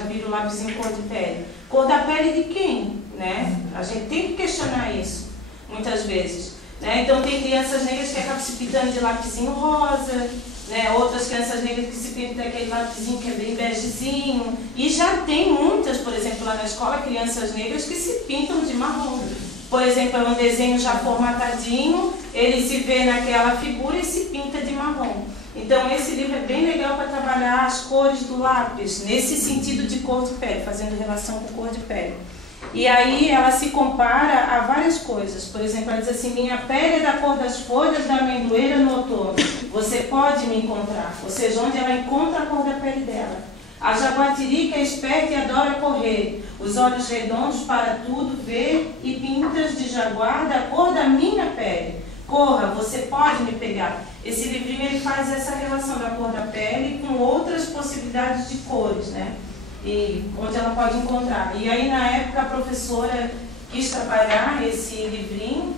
viram o lápis em cor de pele. Cor da pele de quem? Né? A gente tem que questionar isso, muitas vezes. Né? Então tem crianças negras que acabam se pintando de lapisinho rosa, né? Outras crianças negras que se pintam daquele lapisinho que é bem begezinho. E já tem muitas, por exemplo, lá na escola, crianças negras que se pintam de marrom. Por exemplo, é um desenho já formatadinho, ele se vê naquela figura e se pinta de marrom. Então esse livro é bem legal para trabalhar as cores do lápis, nesse sentido de cor de pele, fazendo relação com cor de pele. E aí ela se compara a várias coisas. Por exemplo, ela diz assim, minha pele é da cor das folhas da amendoeira no outono. Você pode me encontrar. Ou seja, onde ela encontra a cor da pele dela. A jaguatirica é esperta e adora correr. Os olhos redondos para tudo ver e pintas de jaguar da cor da minha pele. Corra, você pode me pegar. Esse livrinho ele faz essa relação da cor da pele com outras possibilidades de cores, né? E onde ela pode encontrar. E aí na época a professora quis trabalhar esse livrinho,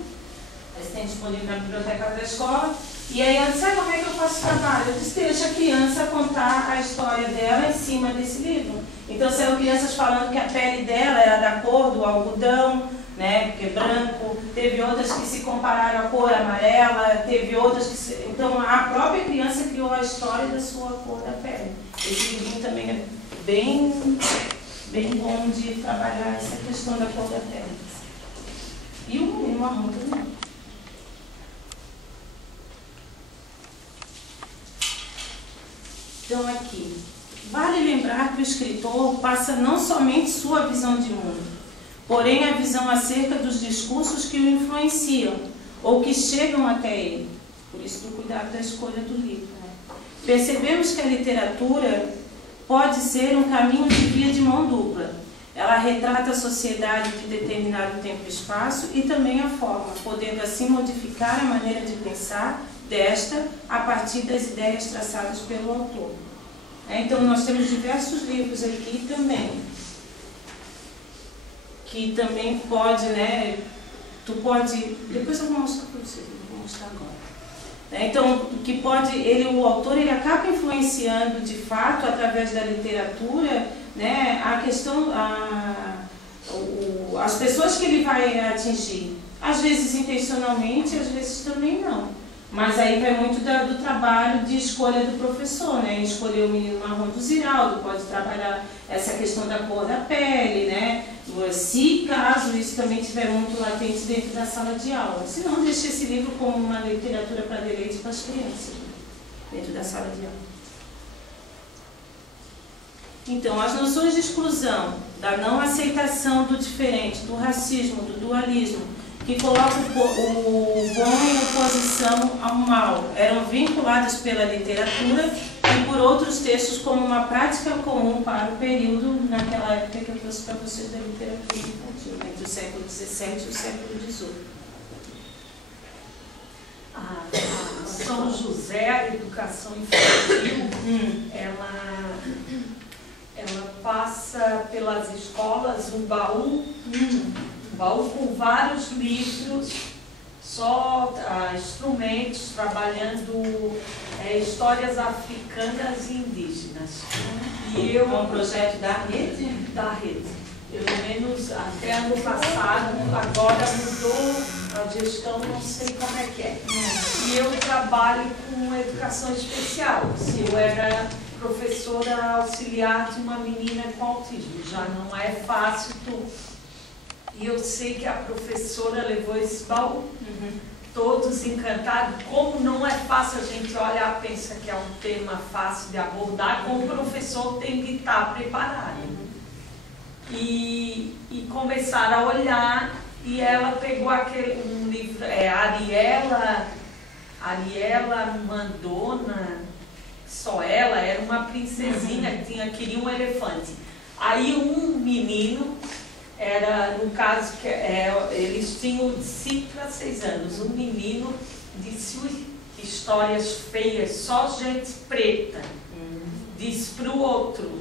esse tem disponível na biblioteca da escola, e aí ela disse, como é que eu faço o trabalho? Eu disse, deixa a criança contar a história dela em cima desse livro. Então são crianças falando que a pele dela era da cor do algodão, né, porque é branco, teve outras que se compararam à cor amarela, teve outras que se... Então a própria criança criou a história da sua cor da pele. Esse livrinho também é bem bom de trabalhar essa questão da cor da pele. E o marrom também. Então aqui, vale lembrar que o escritor passa não somente sua visão de mundo, porém a visão acerca dos discursos que o influenciam ou que chegam até ele. Por isso do cuidado da escolha do livro. Né? Percebemos que a literatura pode ser um caminho de via de mão dupla. Ela retrata a sociedade de determinado tempo e espaço e também a forma, podendo assim modificar a maneira de pensar desta a partir das ideias traçadas pelo autor. Então nós temos diversos livros aqui também, que também pode, né, tu pode, depois eu vou mostrar para vocês, não vou mostrar agora. Então, que pode, o autor ele acaba influenciando de fato, através da literatura, né, a questão, as pessoas que ele vai atingir. Às vezes intencionalmente, às vezes também não. Mas aí vai muito do trabalho de escolha do professor, né? Escolher o menino marrom do Ziraldo, pode trabalhar essa questão da cor da pele, né? Se caso isso também estiver muito latente dentro da sala de aula. Se não, deixe esse livro como uma literatura para deleite para as crianças, dentro da sala de aula. Então, as noções de exclusão, da não aceitação do diferente, do racismo, do dualismo, que colocam o bom em oposição ao mal, eram vinculadas pela literatura e por outros textos como uma prática comum para o período, naquela época que eu trouxe para vocês da literatura infantil, entre o século XVII e o século XVIII. A São José, a educação infantil, ela passa pelas escolas um baú com vários livros, só instrumentos, trabalhando histórias africanas e indígenas. E eu, é um projeto da rede? Da rede. Pelo menos até ano passado, agora mudou a gestão, não sei como é que é. E eu trabalho com educação especial. Eu era professora auxiliar de uma menina com autismo. Já não é fácil E eu sei que a professora levou esse baú, todos encantados. Como não é fácil a gente olhar, pensa que é um tema fácil de abordar, como o professor tem que estar preparado. E começaram a olhar, e ela pegou um livro, Ariela Mandona, só ela, era uma princesinha que queria um elefante. Aí um menino... no caso, eles tinham de 5 a 6 anos. Um menino disse histórias feias, só gente preta. Disse para o outro.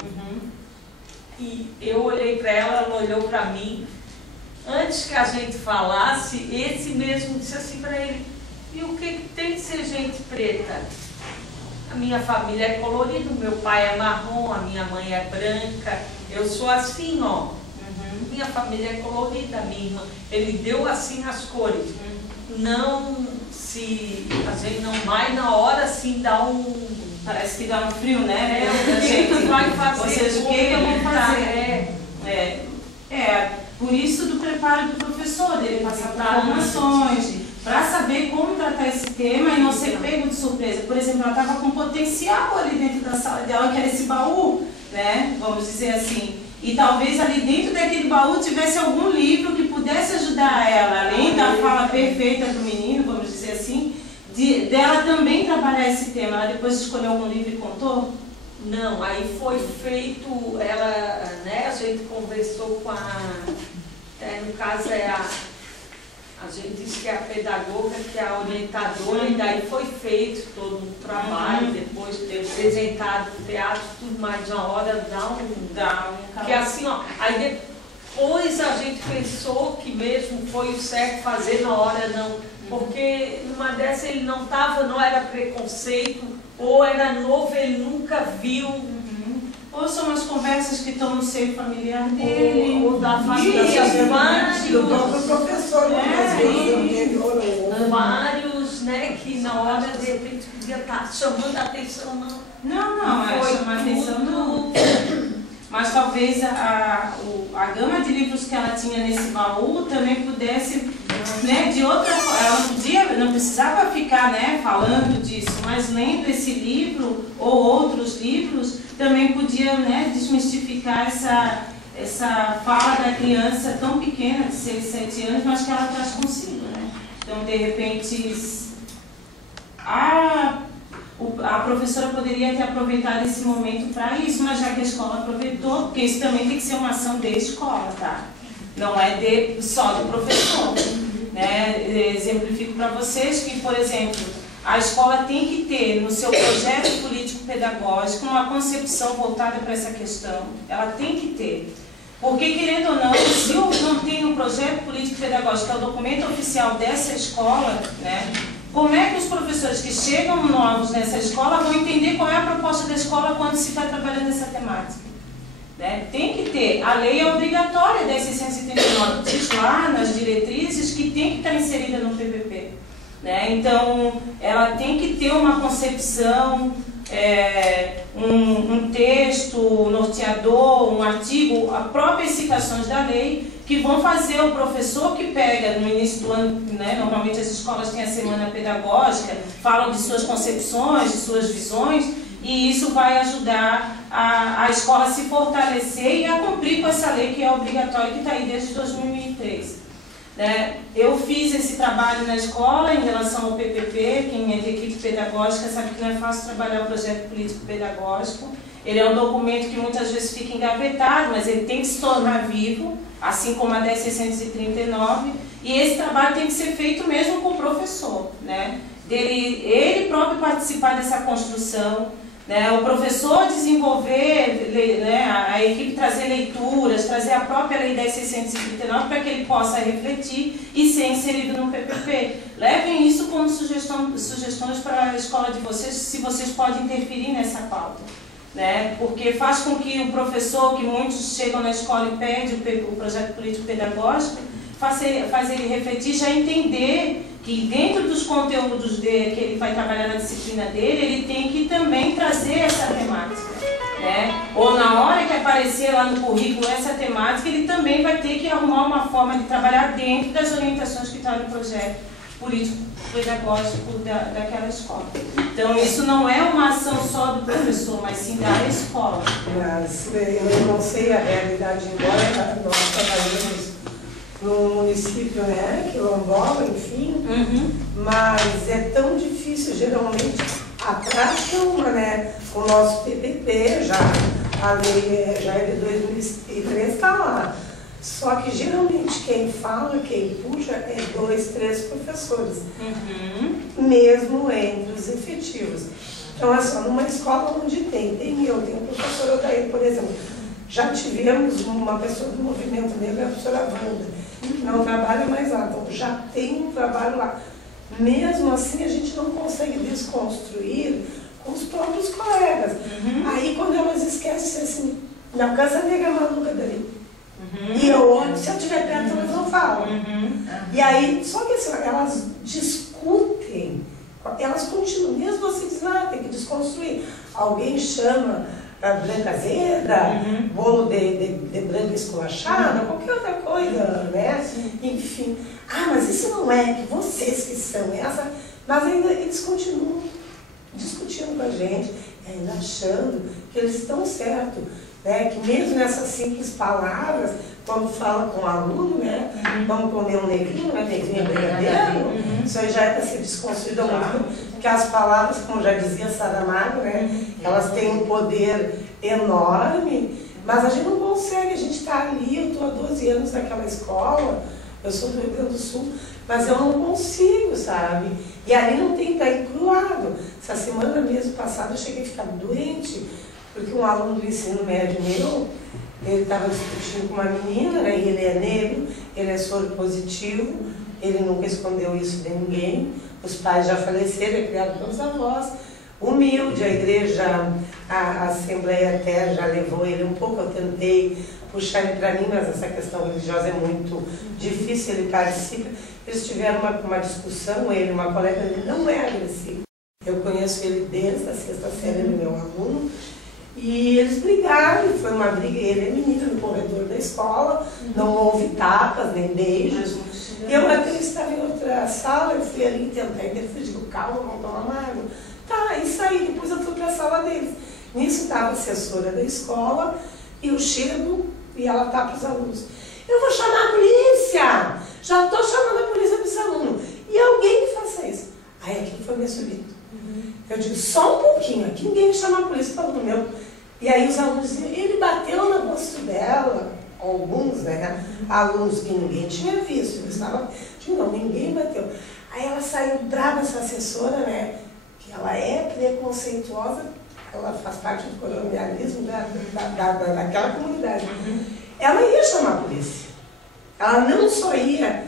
E eu olhei para ela, ela olhou para mim. Antes que a gente falasse, esse mesmo disse assim para ele: e o que tem de ser gente preta? A minha família é colorida, meu pai é marrom, a minha mãe é branca. Eu sou assim, ó. minha família é colorida, minha irmã. Ele deu assim as cores. Não se a gente não vai na hora assim dá um. Parece que dá um frio, né? O que vai fazer? Vocês o que eu vou fazer? Por isso do preparo do professor, dele passar por informações, para saber como tratar esse tema e não ser pego de surpresa. Por exemplo, ela estava com potencial ali dentro da sala dela, que era esse baú, né? Vamos dizer assim. E talvez ali dentro daquele baú tivesse algum livro que pudesse ajudar ela, além da fala perfeita do menino, vamos dizer assim, dela também trabalhar esse tema. Ela depois escolheu algum livro e contou? Não, aí foi feito, ela, né, a gente conversou com no caso a gente disse que é a pedagoga, que é a orientadora, e daí foi feito todo um trabalho, depois de ter apresentado o teatro, tudo mais, na hora que assim, ó, aí depois a gente pensou que mesmo foi o certo fazer na hora, não, porque numa dessa ele não era preconceito, ou era novo, ele nunca viu. Ou são as conversas que estão no seio familiar dele. Ou da família. Do próprio professor, vários, né, que na hora de repente podia estar chamando a atenção, não. Não, foi chamar a atenção não. Mas talvez a gama de livros que ela tinha nesse baú também pudesse, né, de outra forma, ela não precisava ficar, né, falando disso, mas lendo esse livro ou outros livros, também podia, né, desmistificar essa fala da criança tão pequena, de 6, 7 anos, mas que ela traz consigo, né? Então, de repente, a professora poderia ter aproveitado esse momento para isso, mas já que a escola aproveitou, porque isso também tem que ser uma ação de escola, tá? Não é só do professor, né? Exemplifico para vocês que, por exemplo, a escola tem que ter no seu projeto político-pedagógico uma concepção voltada para essa questão. Ela tem que ter. Porque, querendo ou não, se eu não tenho um projeto político-pedagógico, que é o documento oficial dessa escola, né? Como é que os professores que chegam novos nessa escola vão entender qual é a proposta da escola quando se está trabalhando essa temática? Né? Tem que ter. A lei é obrigatória, 10.639, diz lá nas diretrizes que tem que estar inserida no PPP. Né? Então, ela tem que ter uma concepção, um texto norteador, um artigo, as próprias citações da lei, que vão fazer o professor que pega no início do ano, né? Normalmente as escolas têm a semana pedagógica, falam de suas concepções, de suas visões, e isso vai ajudar a escola a se fortalecer e a cumprir com essa lei que é obrigatória, que está aí desde 2003. Né? Eu fiz esse trabalho na escola em relação ao PPP, quem é de equipe pedagógica sabe que não é fácil trabalhar o projeto político-pedagógico. Ele é um documento que muitas vezes fica engavetado, mas ele tem que se tornar vivo, assim como a 10.639, e esse trabalho tem que ser feito mesmo com o professor, né? Ele próprio participar dessa construção, né? O professor desenvolver, né, a equipe trazer leituras, trazer a própria lei 10.639 para que ele possa refletir e ser inserido no PPP. Levem isso como sugestões para a escola de vocês, se vocês podem interferir nessa pauta. Né? Porque faz com que o professor, que muitos chegam na escola e pedem o projeto político-pedagógico, faz ele refletir, já entender que dentro dos conteúdos dele, que ele vai trabalhar na disciplina dele, ele tem que também trazer essa temática. Né? Ou na hora que aparecer lá no currículo essa temática, ele também vai ter que arrumar uma forma de trabalhar dentro das orientações que estão no projeto político-pedagógico daquela escola. Então, isso não é uma ação só do professor, mas sim da escola. Mas eu não sei a realidade, embora nós trabalhamos no município, né, quilombola, enfim, mas é tão difícil, geralmente, a prática é uma, né, o nosso PPP, a lei já é de 2003, está lá. Só que geralmente quem fala, quem puxa, é 2, 3 professores, mesmo entre os efetivos. Então, é só numa escola onde tem o professor Odair, por exemplo. Já tivemos uma pessoa do movimento negro, a professora Wanda, que não trabalha mais lá, então já tem um trabalho lá. Mesmo assim, a gente não consegue desconstruir com os próprios colegas. Aí, quando elas esquecem assim, não, cansa negra maluca dali. E se eu estiver perto, elas não falam. E aí, só que assim, elas discutem, elas continuam, mesmo você diz, tem que desconstruir. Alguém chama branca azeda, bolo de branca esculachada, qualquer outra coisa, né? Enfim. Mas isso não é que vocês que são essa, mas ainda eles continuam discutindo com a gente, ainda achando que eles estão certos, né? Que mesmo nessas simples palavras, quando fala com o aluno, né? Vamos comer um negrinho, né? Negrinho é brigadeiro, isso aí já é para ser desconstruído ao mundo, porque as palavras, como já dizia Saramago, né? Elas têm um poder enorme, mas a gente não consegue, a gente está ali, eu estou há 12 anos naquela escola, eu sou do Rio Grande do Sul, mas eu não consigo, sabe? E ali não tem, está encruado. Essa semana mesmo passada eu cheguei a ficar doente, porque um aluno do ensino médio meu, ele estava discutindo com uma menina, né? E ele é negro, ele é soro positivo, ele nunca escondeu isso de ninguém, os pais já faleceram, é criado pelos avós, humilde, a igreja, a Assembleia até já levou ele um pouco, eu tentei puxar ele para mim, mas essa questão religiosa é muito difícil, ele participa. Eles tiveram uma discussão, ele, uma colega, ele não é agressivo. Eu conheço ele desde a 6ª série, ele é meu aluno, e eles brigaram, foi uma briga, ele é menino no corredor da escola, não houve tapas, nem beijos. E eu até estava em outra sala, eu fui ali tentar interferir, digo, calma, vamos tomar uma água. Tá, e saí, depois eu fui para a sala deles. Nisso estava a assessora da escola, e eu chego, e ela tá para os alunos. Eu vou chamar a polícia! Já estou chamando a polícia para esse aluno. E alguém que faça isso. Aí aquilo foi me subindo. Eu digo, só um pouquinho, aqui ninguém chama a polícia para o aluno meu. E aí os alunos diziam, ele bateu no rosto dela. Alguns, né? Alunos que ninguém tinha visto. Eles estavam, não, ninguém bateu. Aí ela saiu brava, essa assessora, né? Que ela é preconceituosa, ela faz parte do colonialismo daquela comunidade. Ela ia chamar a polícia. Ela não só ia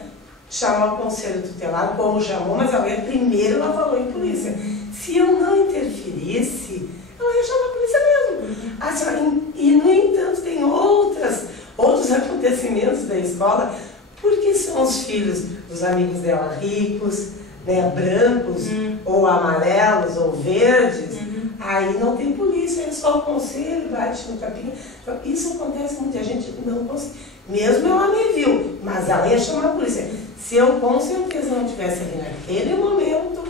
chamar o conselho tutelar, como chamou, mas ela ia primeiro, ela falou em polícia. Se eu não interferisse, ela ia chamar a polícia mesmo. E, no entanto, tem outros acontecimentos da escola, porque são os filhos dos amigos dela ricos, né, brancos, ou amarelos, ou verdes. Aí não tem polícia, é só o conselho, bate no capim. Então, isso acontece muito, a gente não consegue. Mesmo ela me viu, mas ela ia chamar a polícia. Se eu com certeza não estivesse ali naquele momento,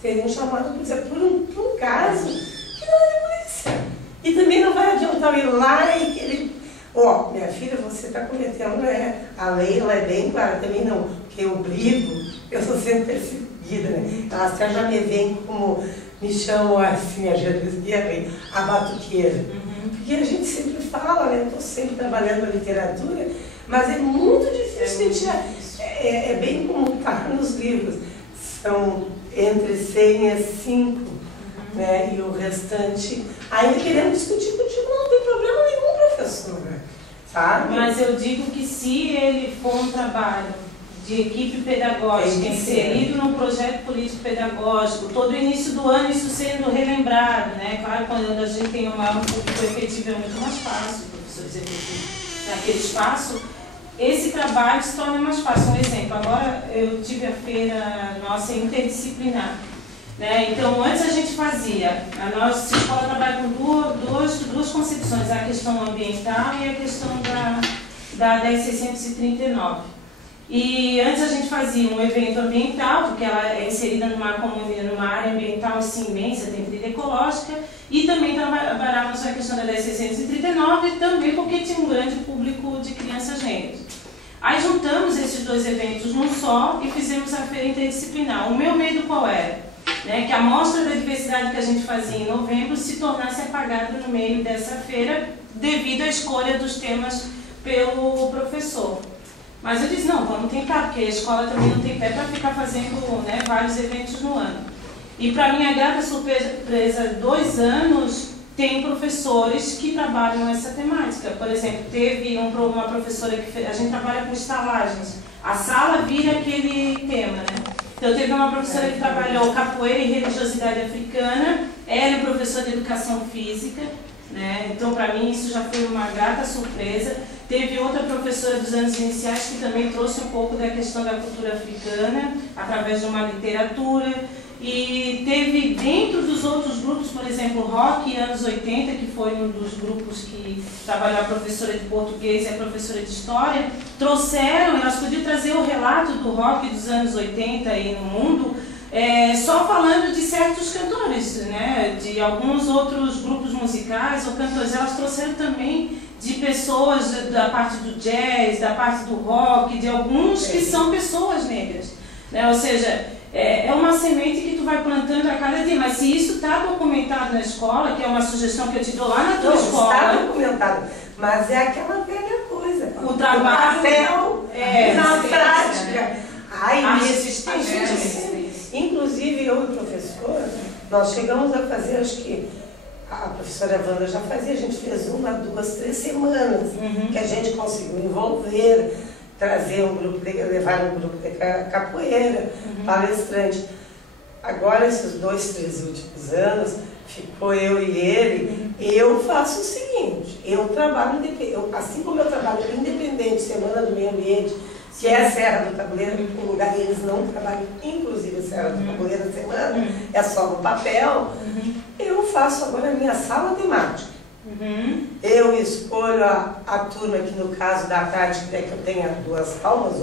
teriam chamado a polícia por um caso que não é de polícia. E também não vai adiantar eu ir lá e querer. Minha filha, você está cometendo, né? A lei ela é bem clara, também não, porque eu brigo, eu sou sempre perseguida, né? Elas até já me veem como. Me chamam assim, a batuqueira. Porque a gente sempre fala, né? Estou sempre trabalhando a literatura, mas é muito difícil de tirar. É bem como está nos livros. São entre 100 e 5, né? E o restante, ainda querendo discutir contigo, não tem problema nenhum, professora. Sabe? Mas eu digo que se ele for um trabalho de equipe pedagógica inserido num projeto político-pedagógico, todo o início do ano isso sendo relembrado, né? Claro, quando a gente tem um público efetivo é muito mais fácil, professores efetivos naquele espaço, esse trabalho se torna mais fácil. Um exemplo, agora eu tive a feira nossa interdisciplinar, né? Então, antes a gente fazia, a nossa escola trabalha com duas concepções, a questão ambiental e a questão da 10.639. E antes a gente fazia um evento ambiental, porque ela é inserida numa área ambiental assim, imensa, tem trilha ecológica, e também trabalhávamos a questão da 10.639, também porque tinha um grande público de crianças negras. Aí juntamos esses dois eventos num só e fizemos a feira interdisciplinar. O meu medo qual era? Que a mostra da diversidade que a gente fazia em novembro se tornasse apagada no meio dessa feira devido à escolha dos temas pelo professor. Mas eu disse, não, vamos tentar, porque a escola também não tem pé para ficar fazendo, né, vários eventos no ano. E para minha grata surpresa, 2 anos, tem professores que trabalham essa temática. Por exemplo, teve uma professora que fez, a gente trabalha com estalagens, a sala vira aquele tema, né? Então teve uma professora que trabalhou capoeira e religiosidade africana, ela é professora de educação física, né? Então para mim isso já foi uma grata surpresa. Teve outra professora dos anos iniciais que também trouxe um pouco da questão da cultura africana, através de uma literatura. E teve dentro dos outros grupos, por exemplo, Rock, anos 80, que foi um dos grupos que trabalhou a professora de português e a professora de história, trouxeram, elas podiam trazer o relato do rock dos anos 80 aí no mundo, só falando de certos cantores, né, de alguns outros grupos musicais ou cantores. Elas trouxeram também de pessoas da parte do jazz, da parte do rock, de alguns que são pessoas negras, né? Ou seja, é uma semente que tu vai plantando a cada dia, mas se isso está documentado na escola, que é uma sugestão que eu te dou lá na tua escola... Está documentado, mas é aquela velha coisa. O trabalho... na prática. A resistência. Inclusive, eu e o professor, nós chegamos a fazer, acho que a professora Wanda já fazia, a gente fez 1, 2, 3 semanas, que a gente conseguiu envolver, trazer um grupo, levar um grupo de capoeira, palestrante. Agora, esses 2, 3 últimos anos, ficou eu e ele. Eu faço o seguinte, eu trabalho, assim como eu trabalho independente, Semana do Meio Ambiente, que é a Serra do Tabuleiro, um lugar que eles não trabalham, inclusive a Serra do Tabuleiro a semana, é só no papel. Eu faço agora a minha sala temática. Eu escolho a turma que, no caso da tarde, que eu tenha 2 aulas,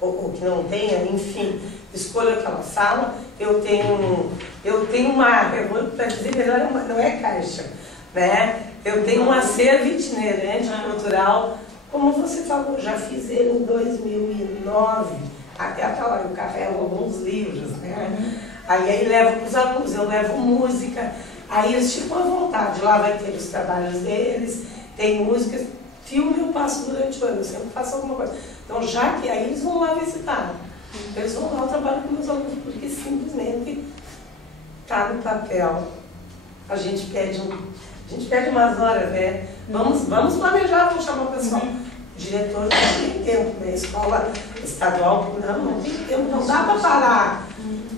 ou que não tenha, enfim, escolho aquela sala. Eu tenho uma, para dizer melhor, não é caixa, né? Eu tenho um acervo itinerante cultural. Como você falou, já fiz ele em 2009, até aquela, eu carrego alguns livros, né? Aí levo para os alunos, eu levo música, aí eles ficam à vontade, lá vai ter os trabalhos deles, tem músicas, filme eu passo durante o ano, eu sempre faço alguma coisa. Então, já que aí eles vão lá visitar, eles vão lá, eu trabalho com meus alunos, porque simplesmente está no papel. A gente pede umas horas, né? Vamos planejar, vamos chamar o pessoal. O diretor não tem tempo, né? Escola estadual, não tem tempo, não dá para parar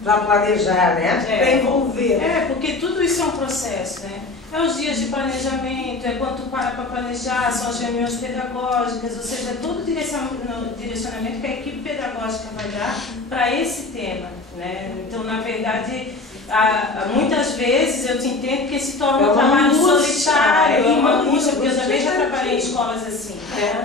para planejar, né? Para envolver. Porque tudo isso é um processo, né? É os dias de planejamento, é quando tu para planejar, são as reuniões pedagógicas, ou seja, todo o direcionamento que a equipe pedagógica vai dar para esse tema, né? Então, na verdade, muitas vezes eu te entendo que se torna um trabalho solitário, uma angústia, porque eu também já trabalhei em escolas assim,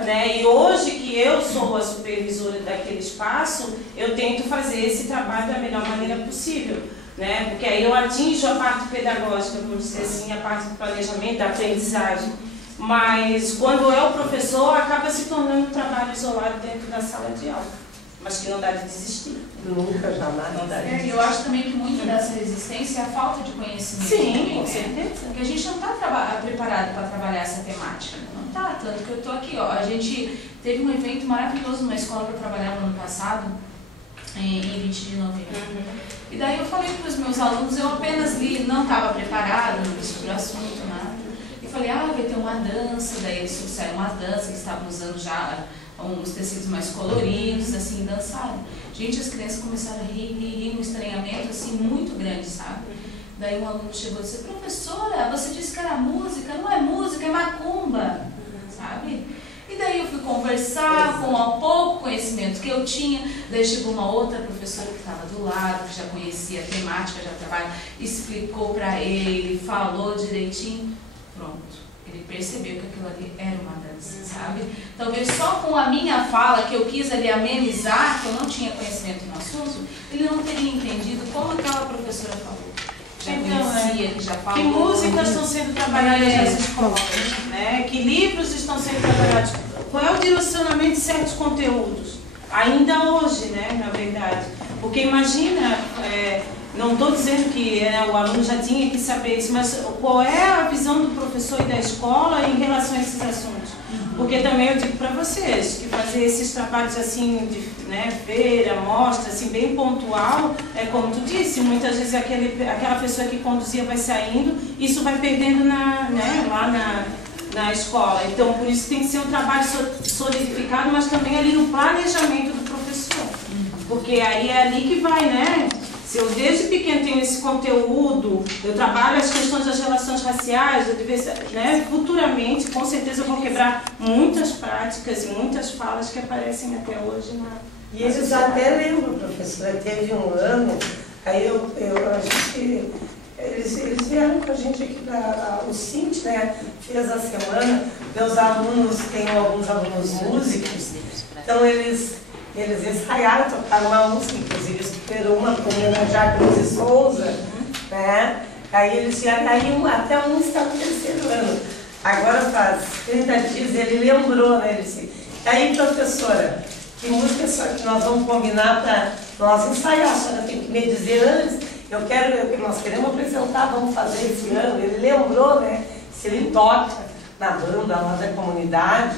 né? E hoje que eu sou a supervisora daquele espaço, eu tento fazer esse trabalho da melhor maneira possível, né? Porque aí eu atinjo a parte pedagógica, vamos dizer assim, a parte do planejamento, da aprendizagem. Mas quando é o professor, acaba se tornando um trabalho isolado dentro da sala de aula. Mas que não dá de desistir. Nunca, jamais. Não dá de desistir. Eu acho também que muito dessa resistência é a falta de conhecimento. Sim, também, com né? certeza. Porque a gente não está preparado para trabalhar essa temática. Não está, tanto que eu estou aqui. Ó. A gente teve um evento maravilhoso numa escola que eu trabalhava no ano passado, em 20 de novembro. E daí eu falei para os meus alunos, eu apenas li, não estava preparada, não sobre o assunto, nada. E falei, vai ter uma dança, daí eles trouxeram uma dança, eles estavam usando já uns tecidos mais coloridos, assim, dançaram. Gente, as crianças começaram a rir, um estranhamento, assim, muito grande, sabe? Daí um aluno chegou e disse, professora, você disse que era música, não é música, é macumba, sabe? E daí eu fui conversar com o pouco conhecimento que eu tinha, daí chegou uma outra professora que estava do lado, que já conhecia a temática, já trabalha, explicou para ele, falou direitinho, pronto. Ele percebeu que aquilo ali era uma dança, sabe? Talvez só com a minha fala, que eu quis ali amenizar, que eu não tinha conhecimento no assunto, ele não teria entendido como aquela professora falou. Já conhecia, que já falou. Que músicas estão sendo trabalhadas nas escolas, né? Que livros estão sendo trabalhados. Qual é o direcionamento de certos conteúdos? Ainda hoje, né, na verdade. Porque imagina... não estou dizendo que o aluno já tinha que saber isso, mas qual é a visão do professor e da escola em relação a esses assuntos? Porque também eu digo para vocês que fazer esses trabalhos assim, de feira, mostra, assim, bem pontual, como tu disse, muitas vezes aquela pessoa que conduzia vai saindo, isso vai perdendo lá na escola. Então, por isso tem que ser um trabalho solidificado, mas também ali no planejamento do professor. Porque aí é ali que vai, Se eu desde pequeno tenho esse conteúdo, eu trabalho as questões das relações raciais, da diversidade, né? Futuramente, com certeza, eu vou quebrar muitas práticas e muitas falas que aparecem até hoje na E eles até lembram, professora, teve um ano, aí eles vieram com a gente aqui para o CINT, né? Fez a semana, meus alunos, tem alguns alunos músicos, então eles ensaiaram, tocaram uma música, inclusive superou uma para homenagear a Cruz Souza, né? Aí eles já caíram, até um está no 3º ano. Agora faz 30 dias, ele lembrou, né? Ele disse, aí professora, que música só que nós vamos combinar para nós ensaiar, a senhora tem que me dizer antes, nós queremos apresentar, vamos fazer esse ano. Ele lembrou, né? Se ele toca na banda lá da comunidade.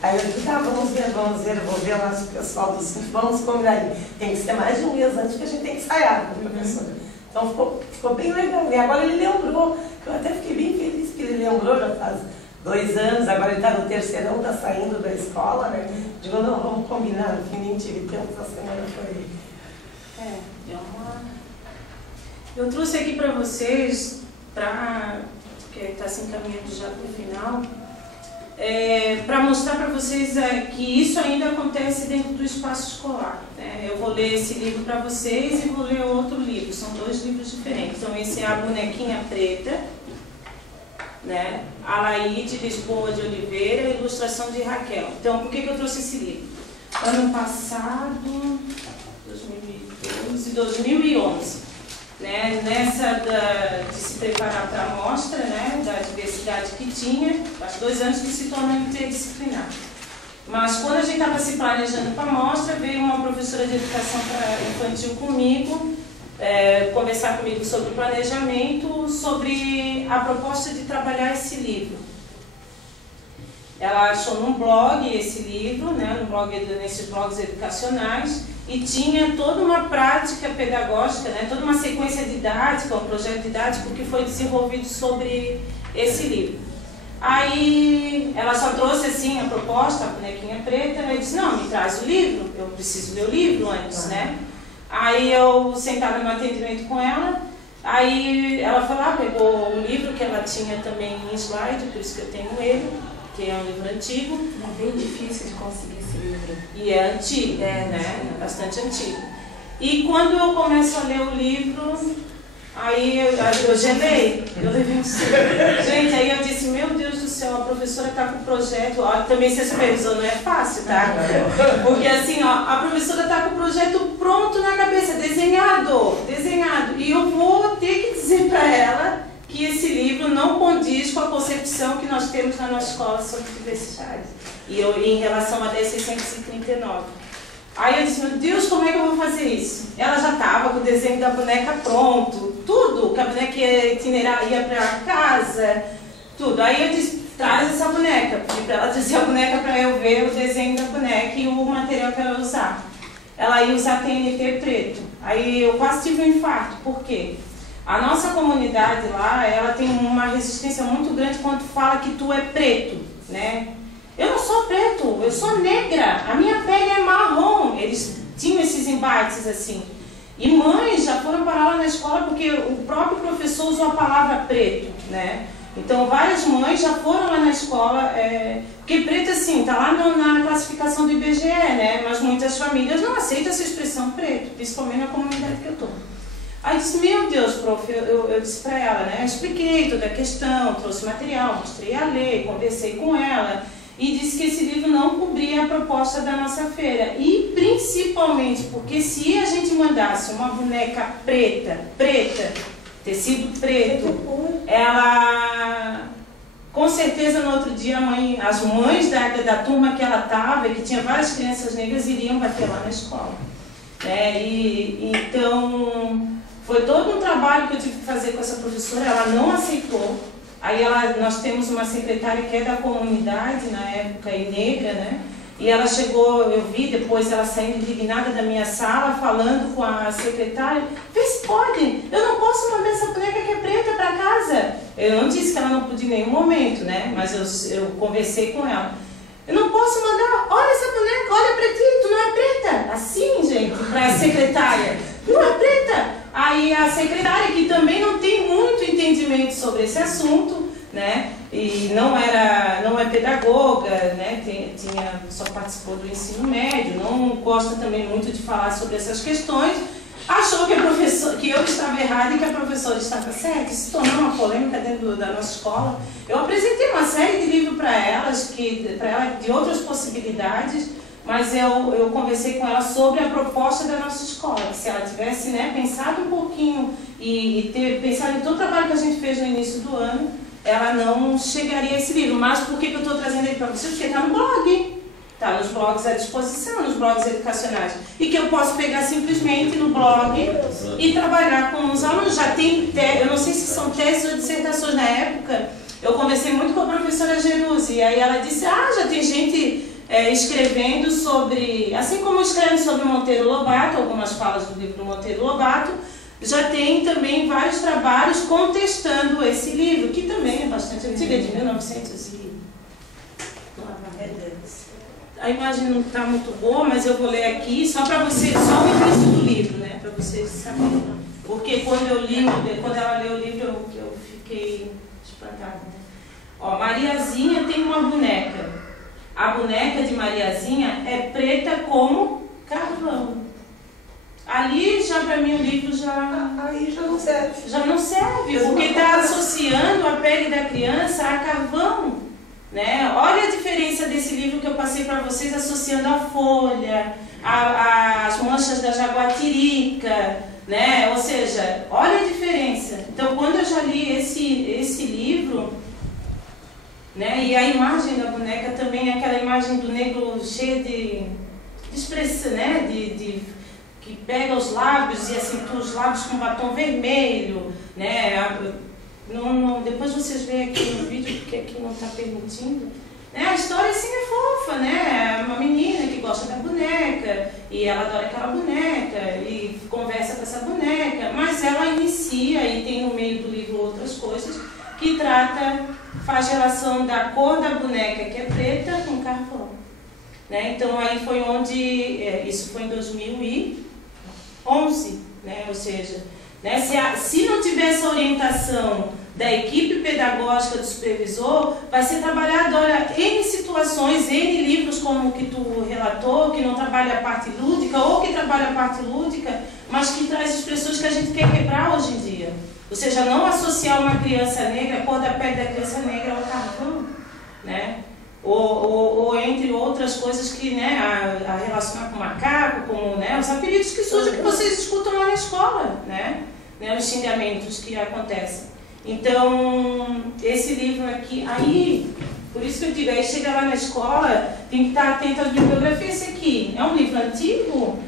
Aí eu disse, tá, vamos ver, eu vou ver lá o pessoal do CINT, vamos combinar. Tem que ser mais de um mês antes que a gente tem que ensaiar, professora. Então ficou bem legal. E agora ele lembrou, eu até fiquei bem feliz que ele lembrou, já faz 2 anos, agora ele está no 3º, está saindo da escola, né? Digo, não, vamos combinar, no fim nem tive tempo, essa semana foi. Eu trouxe aqui para vocês, porque está se encaminhando já para o final, para mostrar para vocês que isso ainda acontece dentro do espaço escolar. Né? Eu vou ler esse livro para vocês e vou ler outro livro, são 2 livros diferentes. Então esse é A Bonequinha Preta, né? Alaide Lisboa de Oliveira, ilustração de Raquel. Então por que eu trouxe esse livro? Ano passado, 2012, 2011. Né, de se preparar para a mostra, né, da diversidade que tinha, faz 2 anos que se torna interdisciplinar. Mas quando a gente estava se planejando para a mostra, veio uma professora de educação infantil comigo, conversar comigo sobre o planejamento, sobre a proposta de trabalhar esse livro. Ela achou num blog esse livro, né, nesses blogs educacionais, e tinha toda uma prática pedagógica, né, toda uma sequência didática, um projeto didático que foi desenvolvido sobre esse livro. Aí ela só trouxe assim a proposta, a bonequinha preta, e eu disse, não, me traz o livro, eu preciso ler o livro antes, né? Aí eu sentada no atendimento com ela, aí ela falou, pegou o livro que ela tinha também em slide, por isso que eu tenho ele, que é um livro antigo. É bem difícil de conseguir esse livro. E é antigo, né? Bastante antigo. E quando eu começo a ler o livro, aí eu gelei. Eu levei um susto. Gente, aí eu disse, meu Deus do céu, a professora está com o projeto. Ó, também ser supervisor não é fácil, tá? Porque assim, ó, a professora está com o projeto pronto na cabeça, desenhado. E eu vou ter que dizer para ela que esse livro não condiz com a concepção que nós temos na nossa escola sobre diversidade. E em relação a 10.639. Aí eu disse, meu Deus, como é que eu vou fazer isso? Ela já estava com o desenho da boneca pronto, tudo, que a boneca ia para casa, tudo. Aí eu disse, traz essa boneca. Pedi para ela trazer a boneca para eu ver o desenho da boneca e o material que ela ia usar. Ela ia usar TNT preto. Aí eu quase tive um infarto. Por quê? A nossa comunidade lá, ela tem uma resistência muito grande quando fala que tu é preto, né? Eu não sou preto, eu sou negra, a minha pele é marrom. Eles tinham esses embates assim. E mães já foram parar lá na escola porque o próprio professor usou a palavra preto, né? Então várias mães já foram lá na escola, porque preto assim, tá lá na classificação do IBGE, né? Mas muitas famílias não aceitam essa expressão preto, principalmente na comunidade que eu tô. Aí eu disse, meu Deus, prof, eu disse para ela, né? Eu expliquei toda a questão, trouxe material, mostrei a lei, conversei com ela e disse que esse livro não cobria a proposta da nossa feira. E principalmente porque se a gente mandasse uma boneca preta, tecido preto, ela, com certeza no outro dia as mães da turma que ela estava, que tinha várias crianças negras, iriam bater lá na escola. Então, foi todo um trabalho que eu tive que fazer com essa professora, ela não aceitou. Aí nós temos uma secretária que é da comunidade, na época, e negra, né? E ela chegou, eu vi depois ela saindo indignada da minha sala, falando com a secretária, vê se pode, eu não posso mandar essa boneca que é preta para casa. Eu não disse que ela não podia em nenhum momento, né? Mas eu conversei com ela. Eu não posso mandar, olha essa boneca, olha pra ti, tu não é preta. Assim, gente, para a secretária, não é preta. secretária, que também não tem muito entendimento sobre esse assunto, né? E não é pedagoga, né? Só participou do ensino médio, não gosta também muito de falar sobre essas questões. Achou que eu estava errada e que a professora estava certa. Isso se tornou uma polêmica dentro da nossa escola. Eu apresentei uma série de livros para ela de outras possibilidades, mas eu conversei com ela sobre a proposta da nossa escola, que se ela tivesse, né, pensado um pouquinho e ter pensado em todo o trabalho que a gente fez no início do ano, ela não chegaria a esse livro. Mas por que eu estou trazendo ele para vocês? Porque está no blog. Está nos blogs à disposição, nos blogs educacionais. E que eu posso pegar simplesmente no blog e trabalhar com os alunos. Já tem, eu não sei se são teses ou dissertações. Na época, eu conversei muito com a professora Jerusi, e aí ela disse, já tem gente escrevendo sobre, assim como escreve sobre Monteiro Lobato, algumas falas do livro do Monteiro Lobato, já tem também vários trabalhos contestando esse livro, que também é bastante antigo, é de 1900 e... A imagem não está muito boa, mas eu vou ler aqui só para vocês, só o início do livro, né, para vocês saberem. Porque quando ela leu o livro, eu fiquei espantada. Né? Ó, Mariazinha tem uma boneca. A boneca de Mariazinha é preta como carvão. Ali já para mim o livro Aí já não serve. Já não serve, porque está associando a pele da criança a carvão. Né? Olha a diferença desse livro que eu passei para vocês, associando a folha, as manchas da jaguatirica, né? Ou seja, olha a diferença. Então, quando eu já li esse livro, né? E a imagem da boneca também é aquela imagem do negro cheio de expressão, né? Que pega os lábios e acentua os lábios com batom vermelho, né? Depois vocês veem aqui no vídeo, porque aqui não está permitindo. Né? A história assim é fofa, né? É uma menina que gosta da boneca, e ela adora aquela boneca, e conversa com essa boneca, mas ela inicia, e tem no meio do livro outras coisas, que faz relação da cor da boneca, que é preta, com carvão. Né? Então aí foi onde, isso foi em 2011, né? Ou seja, né? Se não tiver essa orientação da equipe pedagógica do supervisor, vai ser trabalhado, olha, N situações, N livros como o que tu relatou, que não trabalha a parte lúdica, ou que trabalha a parte lúdica, mas que traz expressões que a gente quer quebrar hoje em dia. Ou seja, não associar uma criança negra, a cor da pele da criança negra ao carvão, né? Ou entre outras coisas que, né, a relacionar com o macaco, como, né, os apelidos que surgem, que vocês escutam lá na escola, né? Os xingamentos que acontecem. Então, esse livro aqui, aí, por isso que eu digo, aí chega lá na escola, tem que estar atento às bibliografias. Esse aqui é um livro antigo,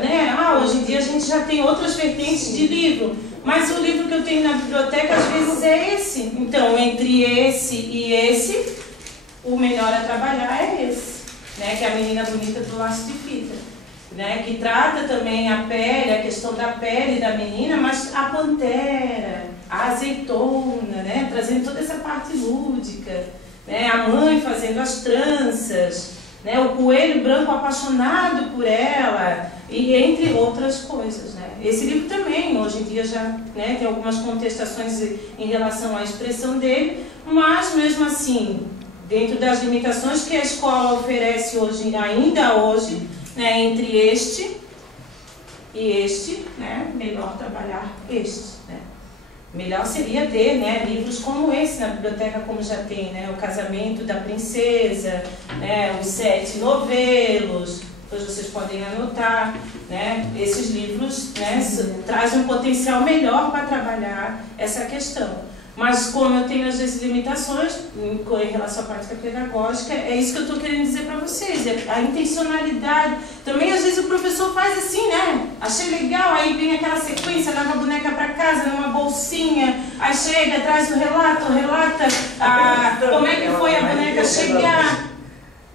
né? Hoje em dia a gente já tem outras vertentes de livro, mas o livro que eu tenho na biblioteca às vezes é esse. Então, entre esse e esse, o melhor a trabalhar é esse, né? Que é a Menina Bonita do Laço de Fita. Né, que trata também a pele, a questão da pele da menina, mas a pantera, a azeitona, né, trazendo toda essa parte lúdica, né, a mãe fazendo as tranças, né, o coelho branco apaixonado por ela, e entre outras coisas. Né. Esse livro também, hoje em dia, já, né, tem algumas contestações em relação à expressão dele, mas mesmo assim, dentro das limitações que a escola oferece hoje, ainda hoje, né, entre este e este, né, melhor trabalhar este. Né. Melhor seria ter, né, livros como esse na biblioteca, como já tem, né, O Casamento da Princesa, né, Os 7 Novelos, depois vocês podem anotar. Né, esses livros, né, trazem um potencial melhor para trabalhar essa questão. Mas como eu tenho às vezes limitações em relação à prática pedagógica, é isso que eu estou querendo dizer para vocês, a intencionalidade. Também às vezes o professor faz assim, né? Achei legal, aí vem aquela sequência, leva a boneca para casa numa bolsinha, aí chega, traz o relato, relata como é que foi a boneca chegar.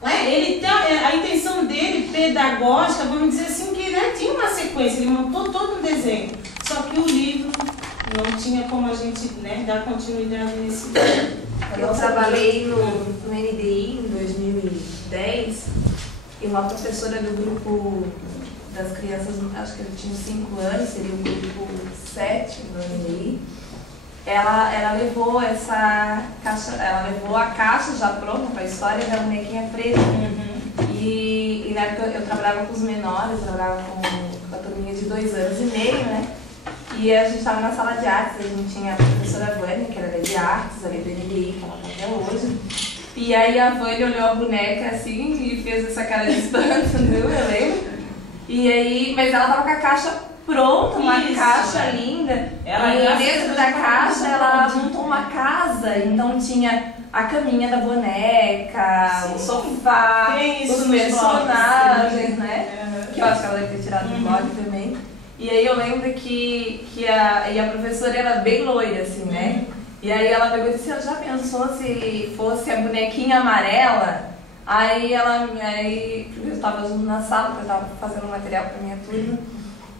A intenção dele, pedagógica, vamos dizer assim, que, né, tinha uma sequência, ele montou todo um desenho, só que o livro não tinha como a gente, né, dar continuidade nesse livro. Eu trabalhei no NDI em 2010 e uma professora do grupo das crianças, acho que ele tinha 5 anos, seria o grupo 7 no ano. Ela levou essa caixa, ela levou a caixa já pronta para a história da bonequinha preta. E na época eu trabalhava com os menores, eu trabalhava com a turminha de 2 anos e meio, né? E a gente estava na sala de artes, a gente tinha a professora Vânia, que era de artes, ali do NDI, que ela está até hoje. E aí a Vânia olhou a boneca assim e fez essa cara de espanto, viu? Eu lembro. E aí, mas ela tava com a caixa pronta, uma caixa linda. E dentro da caixa ela montou uma casa, então tinha a caminha da boneca, o sofá, os personagens, né? Que eu acho que ela deve ter tirado do blog também. E aí eu lembro que a professora era bem loira, assim, né? E aí ela pegou e disse, já pensou se fosse a bonequinha amarela? Aí eu estava junto na sala, porque eu estava fazendo material para minha turma,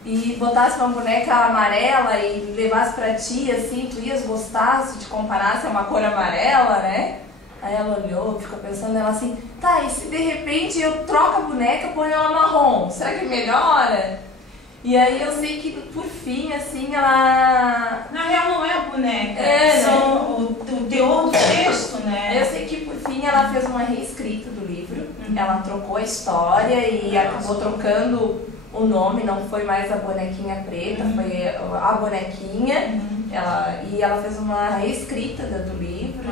e botasse uma boneca amarela e levasse para ti, assim, tu ias gostar se te comparasse a uma cor amarela, né? Aí ela olhou, ficou pensando, ela assim, tá, e se de repente eu troco a boneca e ponho ela marrom, será que melhora? E aí eu sei que, por fim, assim, ela... Na real não é a boneca, são o teor do texto, né? Eu sei que, por fim, ela fez uma reescrita do livro, ela trocou a história e acabou trocando o nome, não foi mais a bonequinha preta, foi a bonequinha, e ela fez uma reescrita do livro.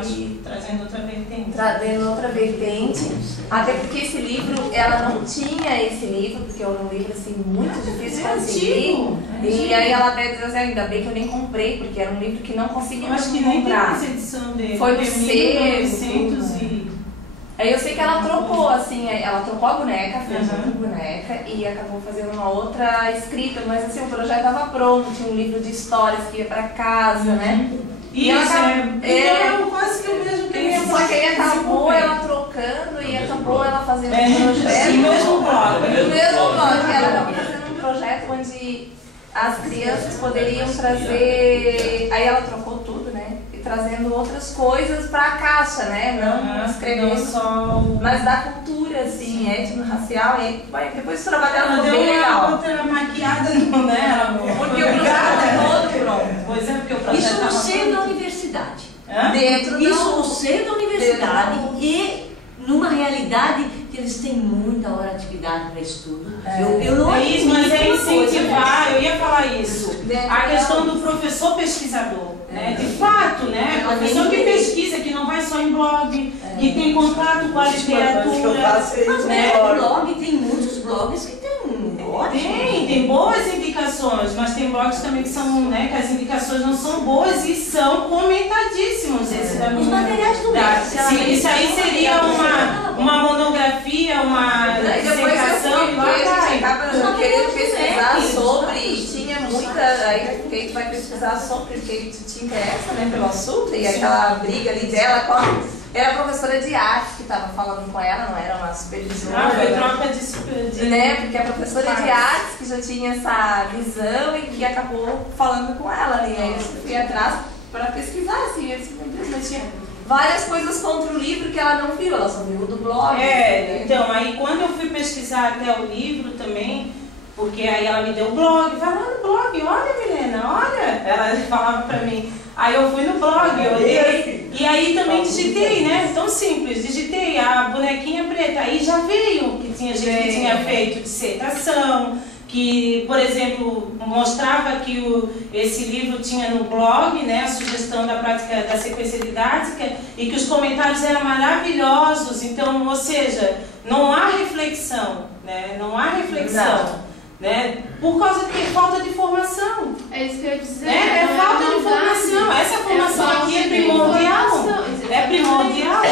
Trazendo outra vertente. Trazendo outra vertente, até porque esse livro, ela não tinha esse livro, porque é um livro assim, muito difícil de conseguir. E aí ela até diz assim, ainda bem que eu nem comprei, porque era um livro que não conseguia comprar. Acho que nem tem essa edição dele. Foi no sebo. Aí eu sei que ela trocou, assim, ela trocou a boneca, fez outra boneca e acabou fazendo uma outra escrita, mas assim, o projeto estava pronto, tinha um livro de histórias que ia para casa, né? Isso, quase que o mesmo que eu só que aí acabou ela trocando e acabou ela fazendo um projeto. O mesmo blog. O mesmo blog, ela acabou fazendo um projeto onde as crianças poderiam trazer, aí ela trocou tudo, né? Trazendo outras coisas para a caixa, né? Não escrevendo só, mas da cultura, assim, étnico-racial. E depois trabalhando ficou bem legal. Outra maquiada, não, né? Porque o projeto todo pronto. Pois é, porque o projeto isso no seio da universidade. Isso no seio da universidade e numa realidade que eles têm muita hora de atividade para estudo. Eu não isso, mas é incentivar, eu ia falar isso. A questão do professor pesquisador. Né? De fato, né? A pessoa que pesquisa, que não vai só em blog, que tem contato com a literatura. Mas blog, tem muitos blogs que tem tem boas indicações, mas tem blogs também que são, né, que as indicações não são boas e são comentadíssimos. Os materiais do mês. Isso aí seria uma monografia, uma dissertação e lá vai. Querendo pesquisar sobre, e tinha muita, aí quem vai pesquisar sobre o que te interessa, né, pelo assunto, e aquela briga ali dela com a... Era a professora de arte que estava falando com ela, não era uma supervisora. Foi troca de né? Porque a professora de artes que já tinha essa visão e que acabou falando com ela ali. Aí eu fui atrás para pesquisar, assim, eu disse, meu Deus, mas tinha várias coisas contra o livro que ela não viu, ela só viu do blog. Então, aí quando eu fui pesquisar até o livro também, porque aí ela me deu o blog, vai lá no blog, olha Milena, olha, ela falava pra mim. Aí eu fui no blog, eu olhei, e aí também digitei, né? Tão simples, digitei a bonequinha preta, aí já veio que tinha gente que tinha feito dissertação, que, por exemplo, mostrava que esse livro tinha no blog, né, a sugestão da prática da sequência didática, e que os comentários eram maravilhosos, então, ou seja, não há reflexão, né? Não há reflexão. Né? Por causa de falta de formação. É isso que eu ia dizer. É falta de formação. Essa formação aqui é primordial. É primordial.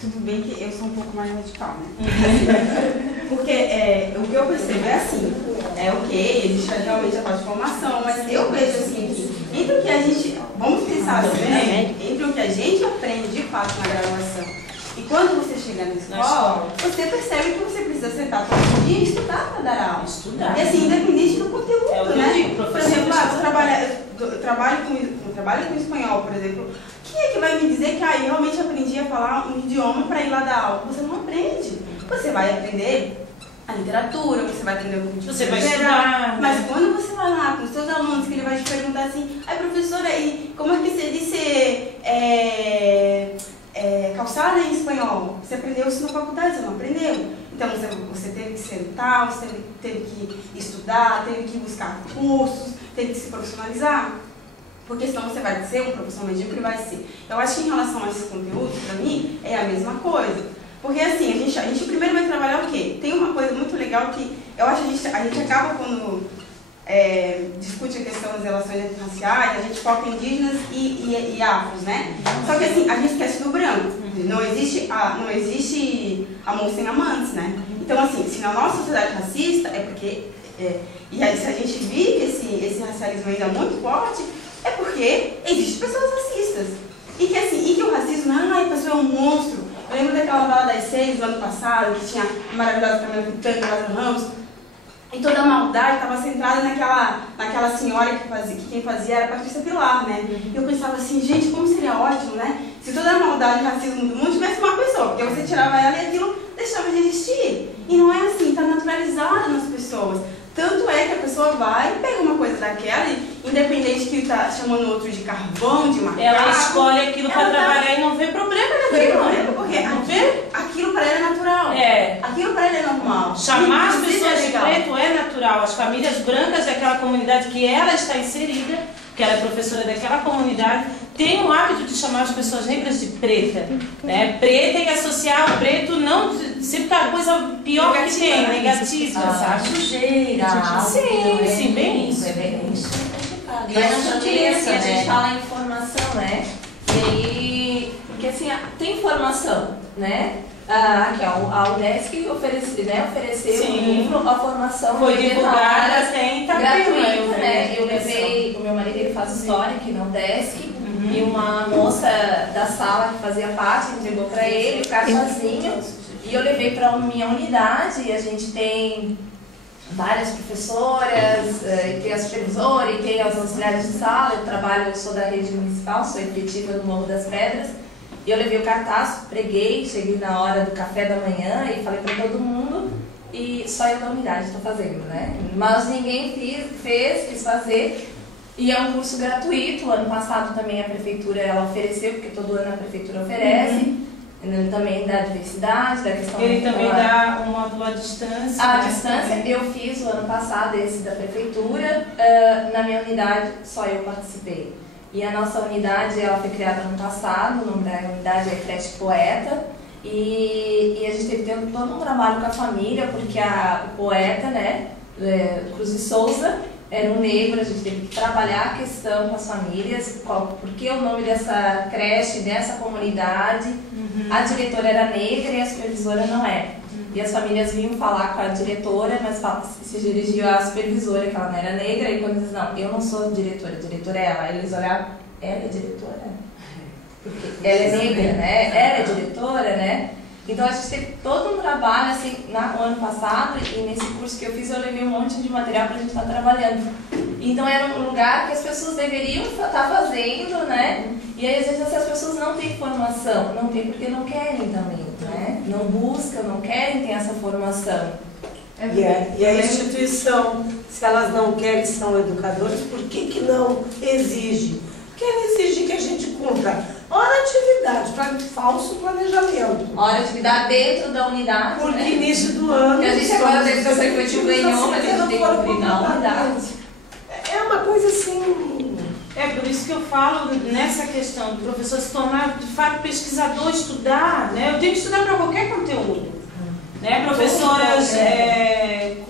Tudo bem que eu sou um pouco mais radical, né? Porque o que eu percebo é assim, existe realmente a parte de formação, mas eu vejo assim que entre o que a gente, vamos pensar assim, né? Entre o que a gente aprende de fato na graduação e quando você chega na escola, você percebe que você precisa sentar todo dia e estudar para dar aula. Estudar. E assim, independente do conteúdo, né? Por exemplo, eu trabalho com espanhol, por exemplo. Quem é que vai me dizer que eu realmente aprendi a falar um idioma para ir lá dar aula? Você não aprende. Você vai aprender a literatura, você vai atender o curso. Você vai estudar. Mas quando você vai lá com os seus alunos, que ele vai te perguntar assim, ai professora, aí, como é que você disse calçada em espanhol? Você aprendeu isso na faculdade, você não aprendeu? Então você teve que sentar, você teve que estudar, teve que buscar cursos, teve que se profissionalizar. Porque senão você vai ser um professor medíocre, vai ser. Eu acho que em relação a esses conteúdos, para mim, é a mesma coisa. Porque assim, a gente primeiro vai trabalhar o quê? Tem uma coisa muito legal que eu acho que a gente acaba quando discute a questão das relações raciais, a gente foca em indígenas e afros, né? Só que assim, a gente esquece do branco. Não existe amor sem amantes, né? Então assim, se na nossa sociedade racista, é porque... e aí se a gente vive esse racialismo ainda muito forte, é porque existem pessoas racistas. E que o racismo, a pessoa é um monstro. Eu lembro daquela novela das 6 do ano passado, que tinha a maravilhosa Camila Pitanga e Lázaro Ramos, e toda a maldade estava centrada naquela senhora que quem fazia era a Patrícia Pilar, né? E eu pensava assim, gente, como seria ótimo, né? Se toda a maldade e racismo do mundo tivesse uma pessoa, porque você tirava ela e aquilo deixava de existir. E não é assim, está naturalizado nas pessoas. Tanto é que a pessoa vai e pega uma coisa daquela, e, independente que está chamando o outro de carvão, de macaco... Ela escolhe aquilo para trabalhar e não vê problema naquilo. Porque aquilo para ela é natural. Aquilo para ela é normal. Chamar as pessoas de preto é natural. As famílias brancas daquela comunidade que ela está inserida, que ela é professora daquela comunidade, tem o hábito de chamar as pessoas negras de preta. Né? Preta e associar o preto não sempre a coisa pior que tem, negativa, sabe? Sujeira, sim, bem isso. É bem isso. E a gente fala em formação, né? E aí, porque assim, tem formação, né? Aqui, a UDESC ofereceu um livro, a formação foi divulgada até gratuita, né? Eu levei, o meu marido ele faz história aqui na UDESC, e uma moça da sala que fazia parte entregou para ele, o cara sozinho, e eu levei para a minha unidade, e a gente tem várias professoras, e tem a supervisora, e tem as auxiliares de sala. Eu sou da rede municipal, sou efetiva no Morro das Pedras. E eu levei o cartaz, preguei, cheguei na hora do café da manhã e falei para todo mundo, e só eu da unidade estou fazendo, né? Mas ninguém quis fazer, e é um curso gratuito. Ano passado também a prefeitura ela ofereceu, porque todo ano a prefeitura oferece. Ele também dá diversidade, da questão... Ele também dá um módulo à distância. À distância, eu fiz o ano passado esse da prefeitura, na minha unidade só eu participei. E a nossa unidade ela foi criada ano passado, o nome da unidade é Creche Poeta, e a gente teve que ter todo um trabalho com a família, porque o poeta, né, Cruz de Souza, era um negro. A gente teve que trabalhar a questão com as famílias, por que o nome dessa creche, dessa comunidade. A diretora era negra e a supervisora não era. E as famílias vinham falar com a diretora, mas se dirigiam à supervisora, que ela não era negra, e quando eles não, eu não sou diretora, a diretora é ela. Aí eles olhavam, ela é diretora? Porque ela é negra, né? Ela é diretora, né? Então a gente teve todo um trabalho assim no ano passado, e nesse curso que eu fiz eu levei um monte de material para a gente estar trabalhando. Então era um lugar que as pessoas deveriam estar fazendo, né? E aí às vezes as pessoas não têm formação, não tem porque não querem também, né? Não buscam, não querem ter essa formação. E a instituição, se elas não querem, são educadores, por que não exige? Quer exigir que a gente cumpra hora atividade, para falso planejamento. Hora atividade dentro da unidade, porque né? Início do ano... E a gente agora dentro da Secretiva ganhou, mas a gente tem que cumprir na unidade. É uma coisa assim... É por isso que eu falo nessa questão do professor se tornar, de fato, pesquisador, estudar, né? Eu tenho que estudar para qualquer conteúdo. Né? Professoras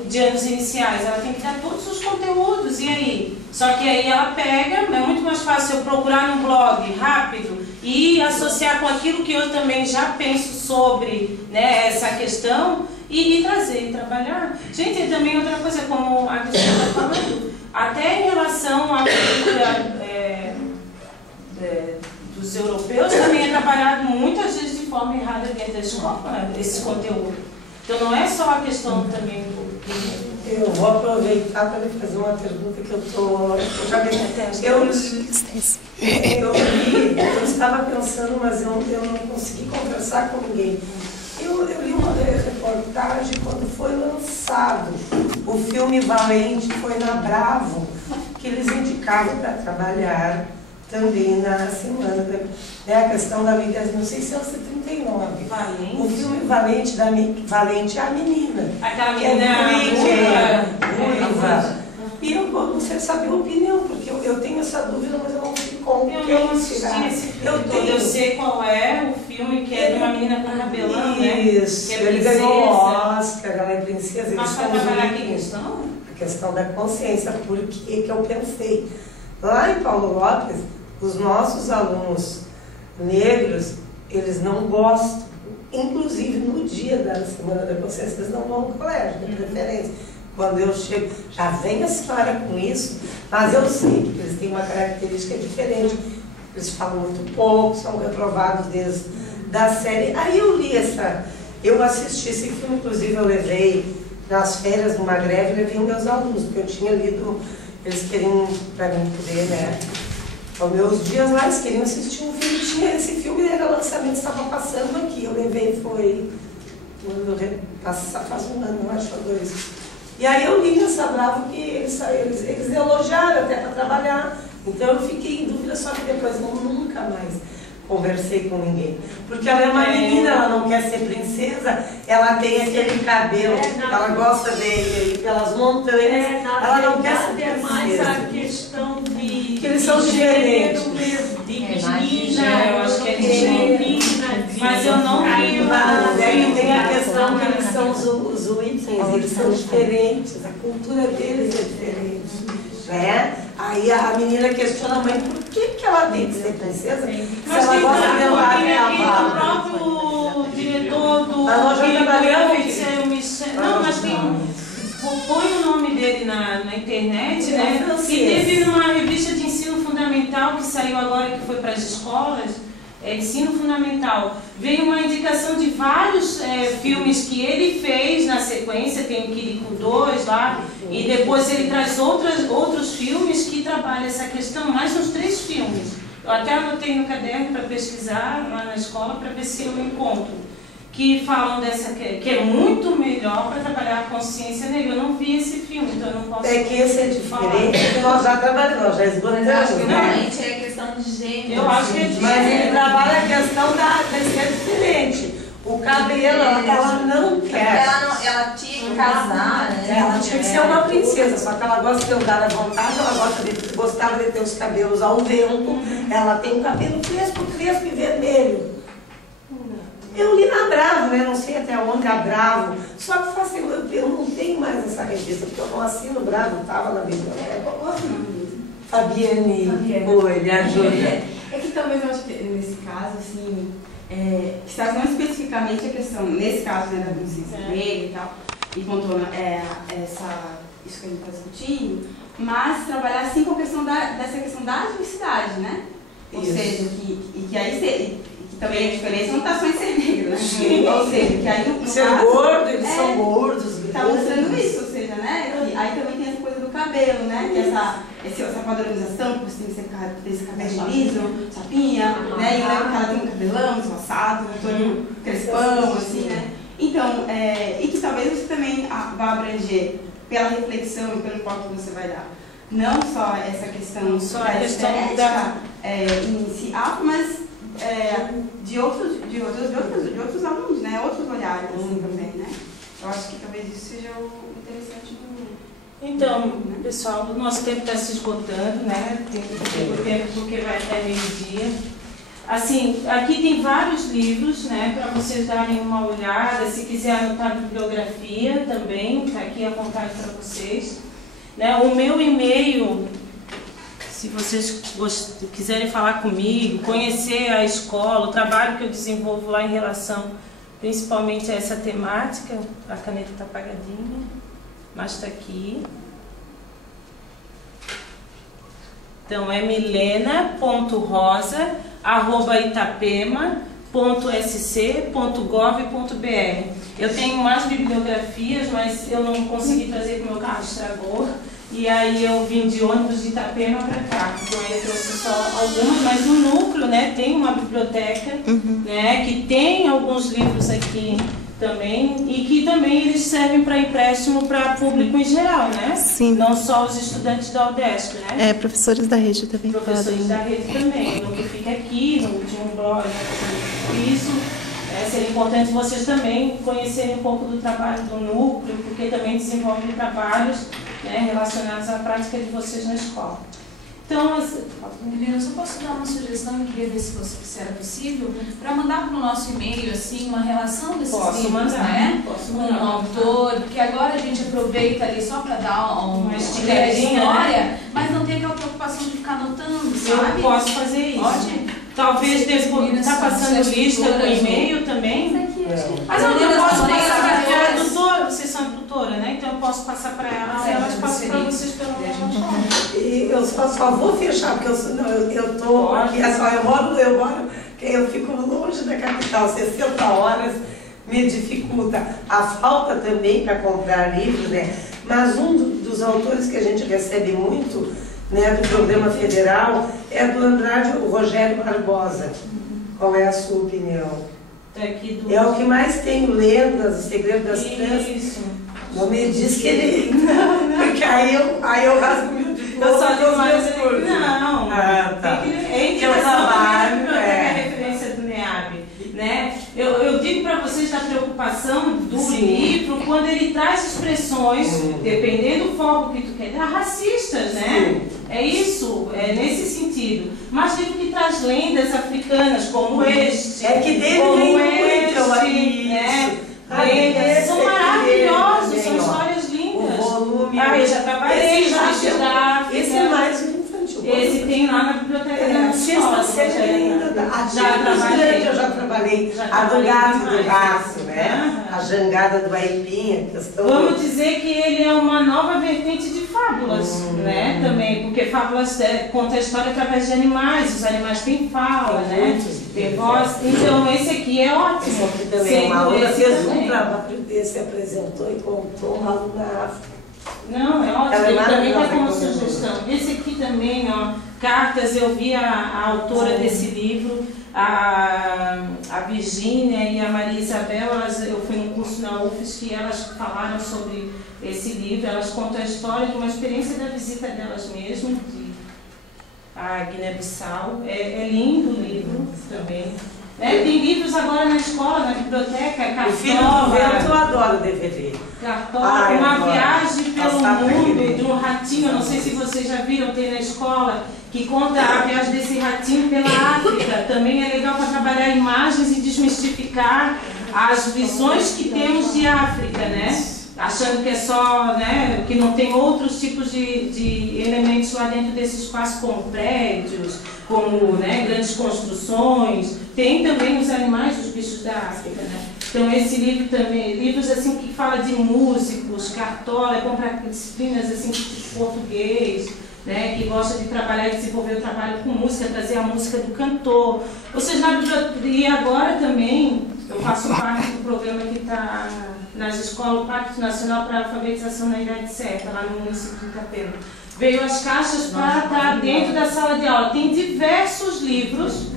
de anos iniciais, ela tem que dar todos os conteúdos, e aí? Só que aí ela pega, é muito mais fácil eu procurar num blog rápido e associar com aquilo que eu também já penso sobre, né, essa questão, e trazer e trabalhar. Gente, e também outra coisa, como a Cristina está falando, até em relação à cultura dos europeus, também é trabalhado muitas vezes de forma errada dentro da escola, né, esse conteúdo. Então não é só a questão também do... Eu vou aproveitar para lhe fazer uma pergunta que eu estava pensando, mas eu não consegui conversar com ninguém. Eu li uma reportagem quando foi foi lançado. O filme Valente foi na Bravo, que eles indicavam para trabalhar também na semana, né, a questão da vida, não sei se é 39. Valente. O filme Valente, Valente é a menina. Aquela menina ruiva. E eu gostaria de saber a opinião, porque eu tenho essa dúvida, mas eu não sei como. Eu não assisti esse filme todo. Eu sei qual é o filme, que é de uma menina com cabelão, né? Isso, que é ele ganhou Oscar, ela é princesa. Mas para trabalhar que questão? A questão da consciência, porque que eu pensei. Lá em Paulo Lopes, os nossos alunos negros, eles não gostam, inclusive no dia da Semana da Consciência, eles não vão ao colégio, de preferência. Quando eu chego, já vem a senhora com isso, mas eu sei que eles têm uma característica diferente. Eles falam muito pouco, são reprovados desde da série. Aí eu li eu assisti esse filme, inclusive eu levei nas férias numa greve, levei meus alunos, porque eu tinha lido, eles queriam, para mim poder, né? Aos meus dias lá, eles queriam assistir um filme, tinha esse filme, era lançamento, estava passando aqui. Eu levei, foi faz um ano, eu acho, ou 2. E aí eu li nessa Bravo que eles elogiaram até para trabalhar. Então eu fiquei em dúvida, só que depois eu nunca mais conversei com ninguém. Porque ela é uma menina, ela não quer ser princesa, ela tem aquele cabelo, ela gosta dele pelas montanhas, ela não quer ser princesa. É mais a questão de que eles são diferentes. De menina, eu acho que é de menina. Mas eu não vi tem a questão que eles são os itens, eles são diferentes, a cultura deles é diferente, né? Aí a menina questiona a mãe por que ela tem que ser princesa, se ela gosta de levar o próprio diretor do não, mas põe o nome dele na internet, né? E teve uma revista de ensino fundamental que saiu agora, que foi para as escolas, ensino fundamental. Veio uma indicação de vários filmes que ele fez na sequência, tem o Quirico 2 lá, e depois ele traz outros filmes que trabalham essa questão, mais uns 3 filmes. Eu até anotei no caderno para pesquisar lá na escola, para ver se eu encontro, que falam que é muito melhor para trabalhar a consciência negra. Eu não vi esse filme, então eu não posso falar. É que esse é diferente, porque nós já trabalhamos, nós já esgotamos. Mas acho que realmente é questão de gênero. Eu acho que é diferente. Mas ele trabalha a questão que é diferente. O cabelo, ela não quer. Ela tinha que casar, né? Ela tinha que ser uma princesa, só que ela gosta de andar à vontade, ela gostava de ter os cabelos ao vento, ela tem um cabelo crespo e vermelho. Eu li na Bravo, né? Não sei até onde a Bravo. Só que assim, eu não tenho mais essa revista, porque eu não assino Bravo, estava na biblioteca. Fabiane, oi, me ajuda. É que talvez eu acho que nesse caso, assim, quizás não especificamente a questão, nesse caso, né, da consciência negra e tal, e contou isso que a gente está discutindo, mas trabalhar assim com a questão dessa questão da diversidade, né? Ou seja, que aí que também a diferença não está só em ser negro, né? Ou seja, que aí no ser caso, gordo, eles são gordos. Está mostrando isso, ou seja, né? E aí também tem essa coisa do cabelo, né? Que essa padronização, que você tem que esse cabelo liso, sapinha, né? E eu lembro que ela tem um cabelão esvoaçado, todo crespão, assim, né? Então, e que talvez você também vá abranger pela reflexão e pelo enfoque que você vai dar. Não só essa questão da estética inicial, mas de outros alunos, né? Outros olhares assim, também, né? Eu acho que talvez isso seja o interessante do... Então, pessoal, o nosso tempo está se esgotando, né? Tem pouco tempo porque vai até meio-dia. Assim, aqui tem vários livros, né? Para vocês darem uma olhada. Se quiser anotar bibliografia também, está aqui à vontade para vocês. Né? O meu e-mail, se vocês quiserem falar comigo, conhecer a escola, o trabalho que eu desenvolvo lá em relação principalmente a essa temática, a caneta está apagadinha, mas está aqui. Então é milena.rosa@itapema.sc.gov.br. Eu tenho mais bibliografias, mas eu não consegui trazer porque o meu carro estragou. E aí eu vim de ônibus de Itapema para cá. Então eu trouxe só algumas, mas no núcleo, né, tem uma biblioteca, né, que tem alguns livros aqui também, e que também eles servem para empréstimo para público em geral, né? Sim. Não só os estudantes da UDESC, né? Professores da rede também Professores podem. da rede também, no que fica aqui, no último blog, isso. Seria importante vocês também conhecerem um pouco do trabalho do núcleo, porque também desenvolve trabalhos, né, relacionados à prática de vocês na escola. Então, Helena, eu só posso dar uma sugestão, eu queria ver se era possível, para mandar para o nosso e-mail, assim, uma relação desses livros, né? Com o autor, porque agora a gente aproveita ali só para dar uma história, né? Mas não tem aquela preocupação de ficar anotando, sabe? Eu posso fazer isso. Pode? Talvez depois, está passando lista com e-mail também? Mas eu posso passar para ela, tutora, vocês são tutora, né? Então eu posso passar para ela, elas passam para vocês pelo menos. E eu só vou fechar, porque eu tô aqui, eu fico longe da capital, 60 horas me dificulta. A falta também para comprar livro, né? Mas um dos autores que a gente recebe muito, né, do programa federal é do Andrade, o Rogério Barbosa. Qual é a sua opinião? É o que mais tem lendas, o segredo das crianças. Não me diz que ele... Porque aí eu rasgo meu diploma. Eu só digo mais cursos. Não. Tá. Eu trabalho, é a referência do NEAB. Né? Eu digo para vocês da preocupação do livro quando ele traz expressões, dependendo do foco que tu quer, racistas, né? É isso, é nesse sentido. Mas livro que traz lendas africanas, como este, é que dele como vem este, muito, né? Lendas, são maravilhosos, são histórias lindas. O volume, eu já trabalhei, já fiz da África. Esse é mais infantil. Esse tem lá na biblioteca da escola. Eu já trabalhei a do gato do raço, né? A jangada do aipim, a questão. Vamos dizer que ele é uma nova vertente de fábulas, né? Também, porque fábulas conta a história através de animais, os animais têm fala, né? Tem voz. Então esse aqui é ótimo. Esse aqui também, uma aluna fez um trabalho desse, apresentou e contou uma aluna África. Não, é ótimo, ele também está como sugestão. Esse aqui também, ó, cartas, eu vi a autora desse livro, a Virgínia e a Maria Isabel, eu fui num curso na UFES que elas falaram sobre esse livro, elas contam a história de uma experiência da visita delas mesmo, a Guiné-Bissau. É lindo o livro também. Tem livros agora na escola, na biblioteca, Cartola. Eu adoro DVD. Cartola, uma viagem pelo mundo de um ratinho, não sei se vocês já viram, tem na escola, que conta a viagem desse ratinho pela África. Também é legal para trabalhar imagens e desmistificar as visões que temos de África, né? Achando que é só, né, que não tem outros tipos de elementos lá dentro desse espaço, como prédios, como, né, grandes construções. Tem também os animais, os bichos da África, né? Então esse livro também, livros assim que fala de músicos, Cartola, é bom para disciplinas assim de português, né, que gosta de trabalhar e desenvolver o trabalho com música, trazer a música do cantor. Ou seja, na biblioteca, e agora também eu faço parte do programa que está nas escolas, o Pacto Nacional para a Alfabetização na Idade Certa, lá no município de Itapema. Veio as caixas para estar dentro da sala de aula. Tem diversos livros,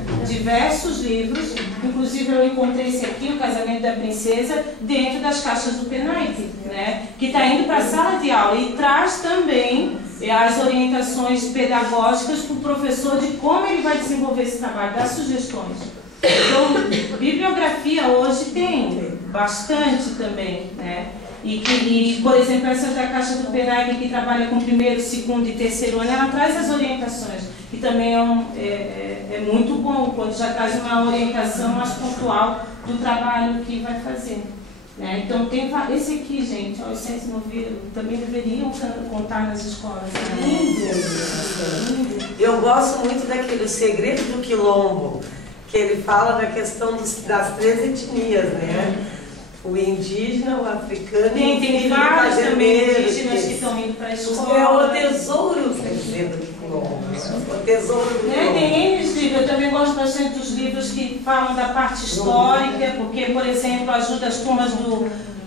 inclusive eu encontrei esse aqui, O Casamento da Princesa, dentro das caixas do Penite, né? Que está indo para a sala de aula e traz também as orientações pedagógicas para o professor de como ele vai desenvolver esse trabalho, dá sugestões. Então, bibliografia hoje tem bastante também, né? E, por exemplo, essa da Caixa do Penite, que trabalha com primeiro, segundo e terceiro ano, ela traz as orientações, que também é muito bom, quando já traz uma orientação mais pontual do trabalho que vai fazer. Né? Então, tem esse aqui, gente, ó, o Ciência Novelo, também deveriam contar nas escolas. Lindo. Eu gosto muito daquele O Segredo do Quilombo, que ele fala da questão das 3 etnias, né? O indígena, o africano e o tem vários também indígenas que estão indo para a escola. É o tesouro do Quilombo. O tesouro do Quilombo. Tem livros, eu também gosto bastante dos livros que falam da parte histórica, porque, por exemplo, ajuda as turmas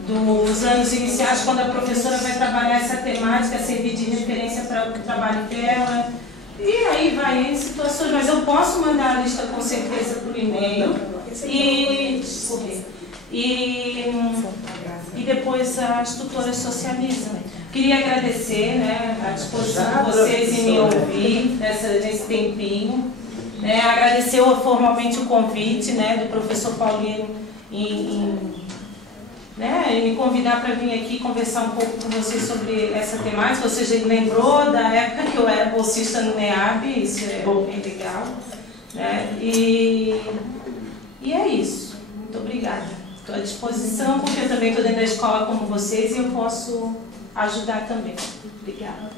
dos anos iniciais, quando a professora vai trabalhar essa temática, servir de referência para o trabalho dela. E aí vai em situações, mas eu posso mandar a lista com certeza por e-mail. e depois as tutoras socializam. Queria agradecer, né, a disposição de vocês em me ouvir nesse tempinho. Né, agradecer formalmente o convite, né, do professor Paulino em me convidar para vir aqui conversar um pouco com vocês sobre essa temática. Você já lembrou da época que eu era bolsista no NEAB, isso é bem legal. Né, e é isso. Muito obrigada. Estou à disposição, porque eu também estou dentro da escola como vocês e eu posso ajudar também. Obrigada.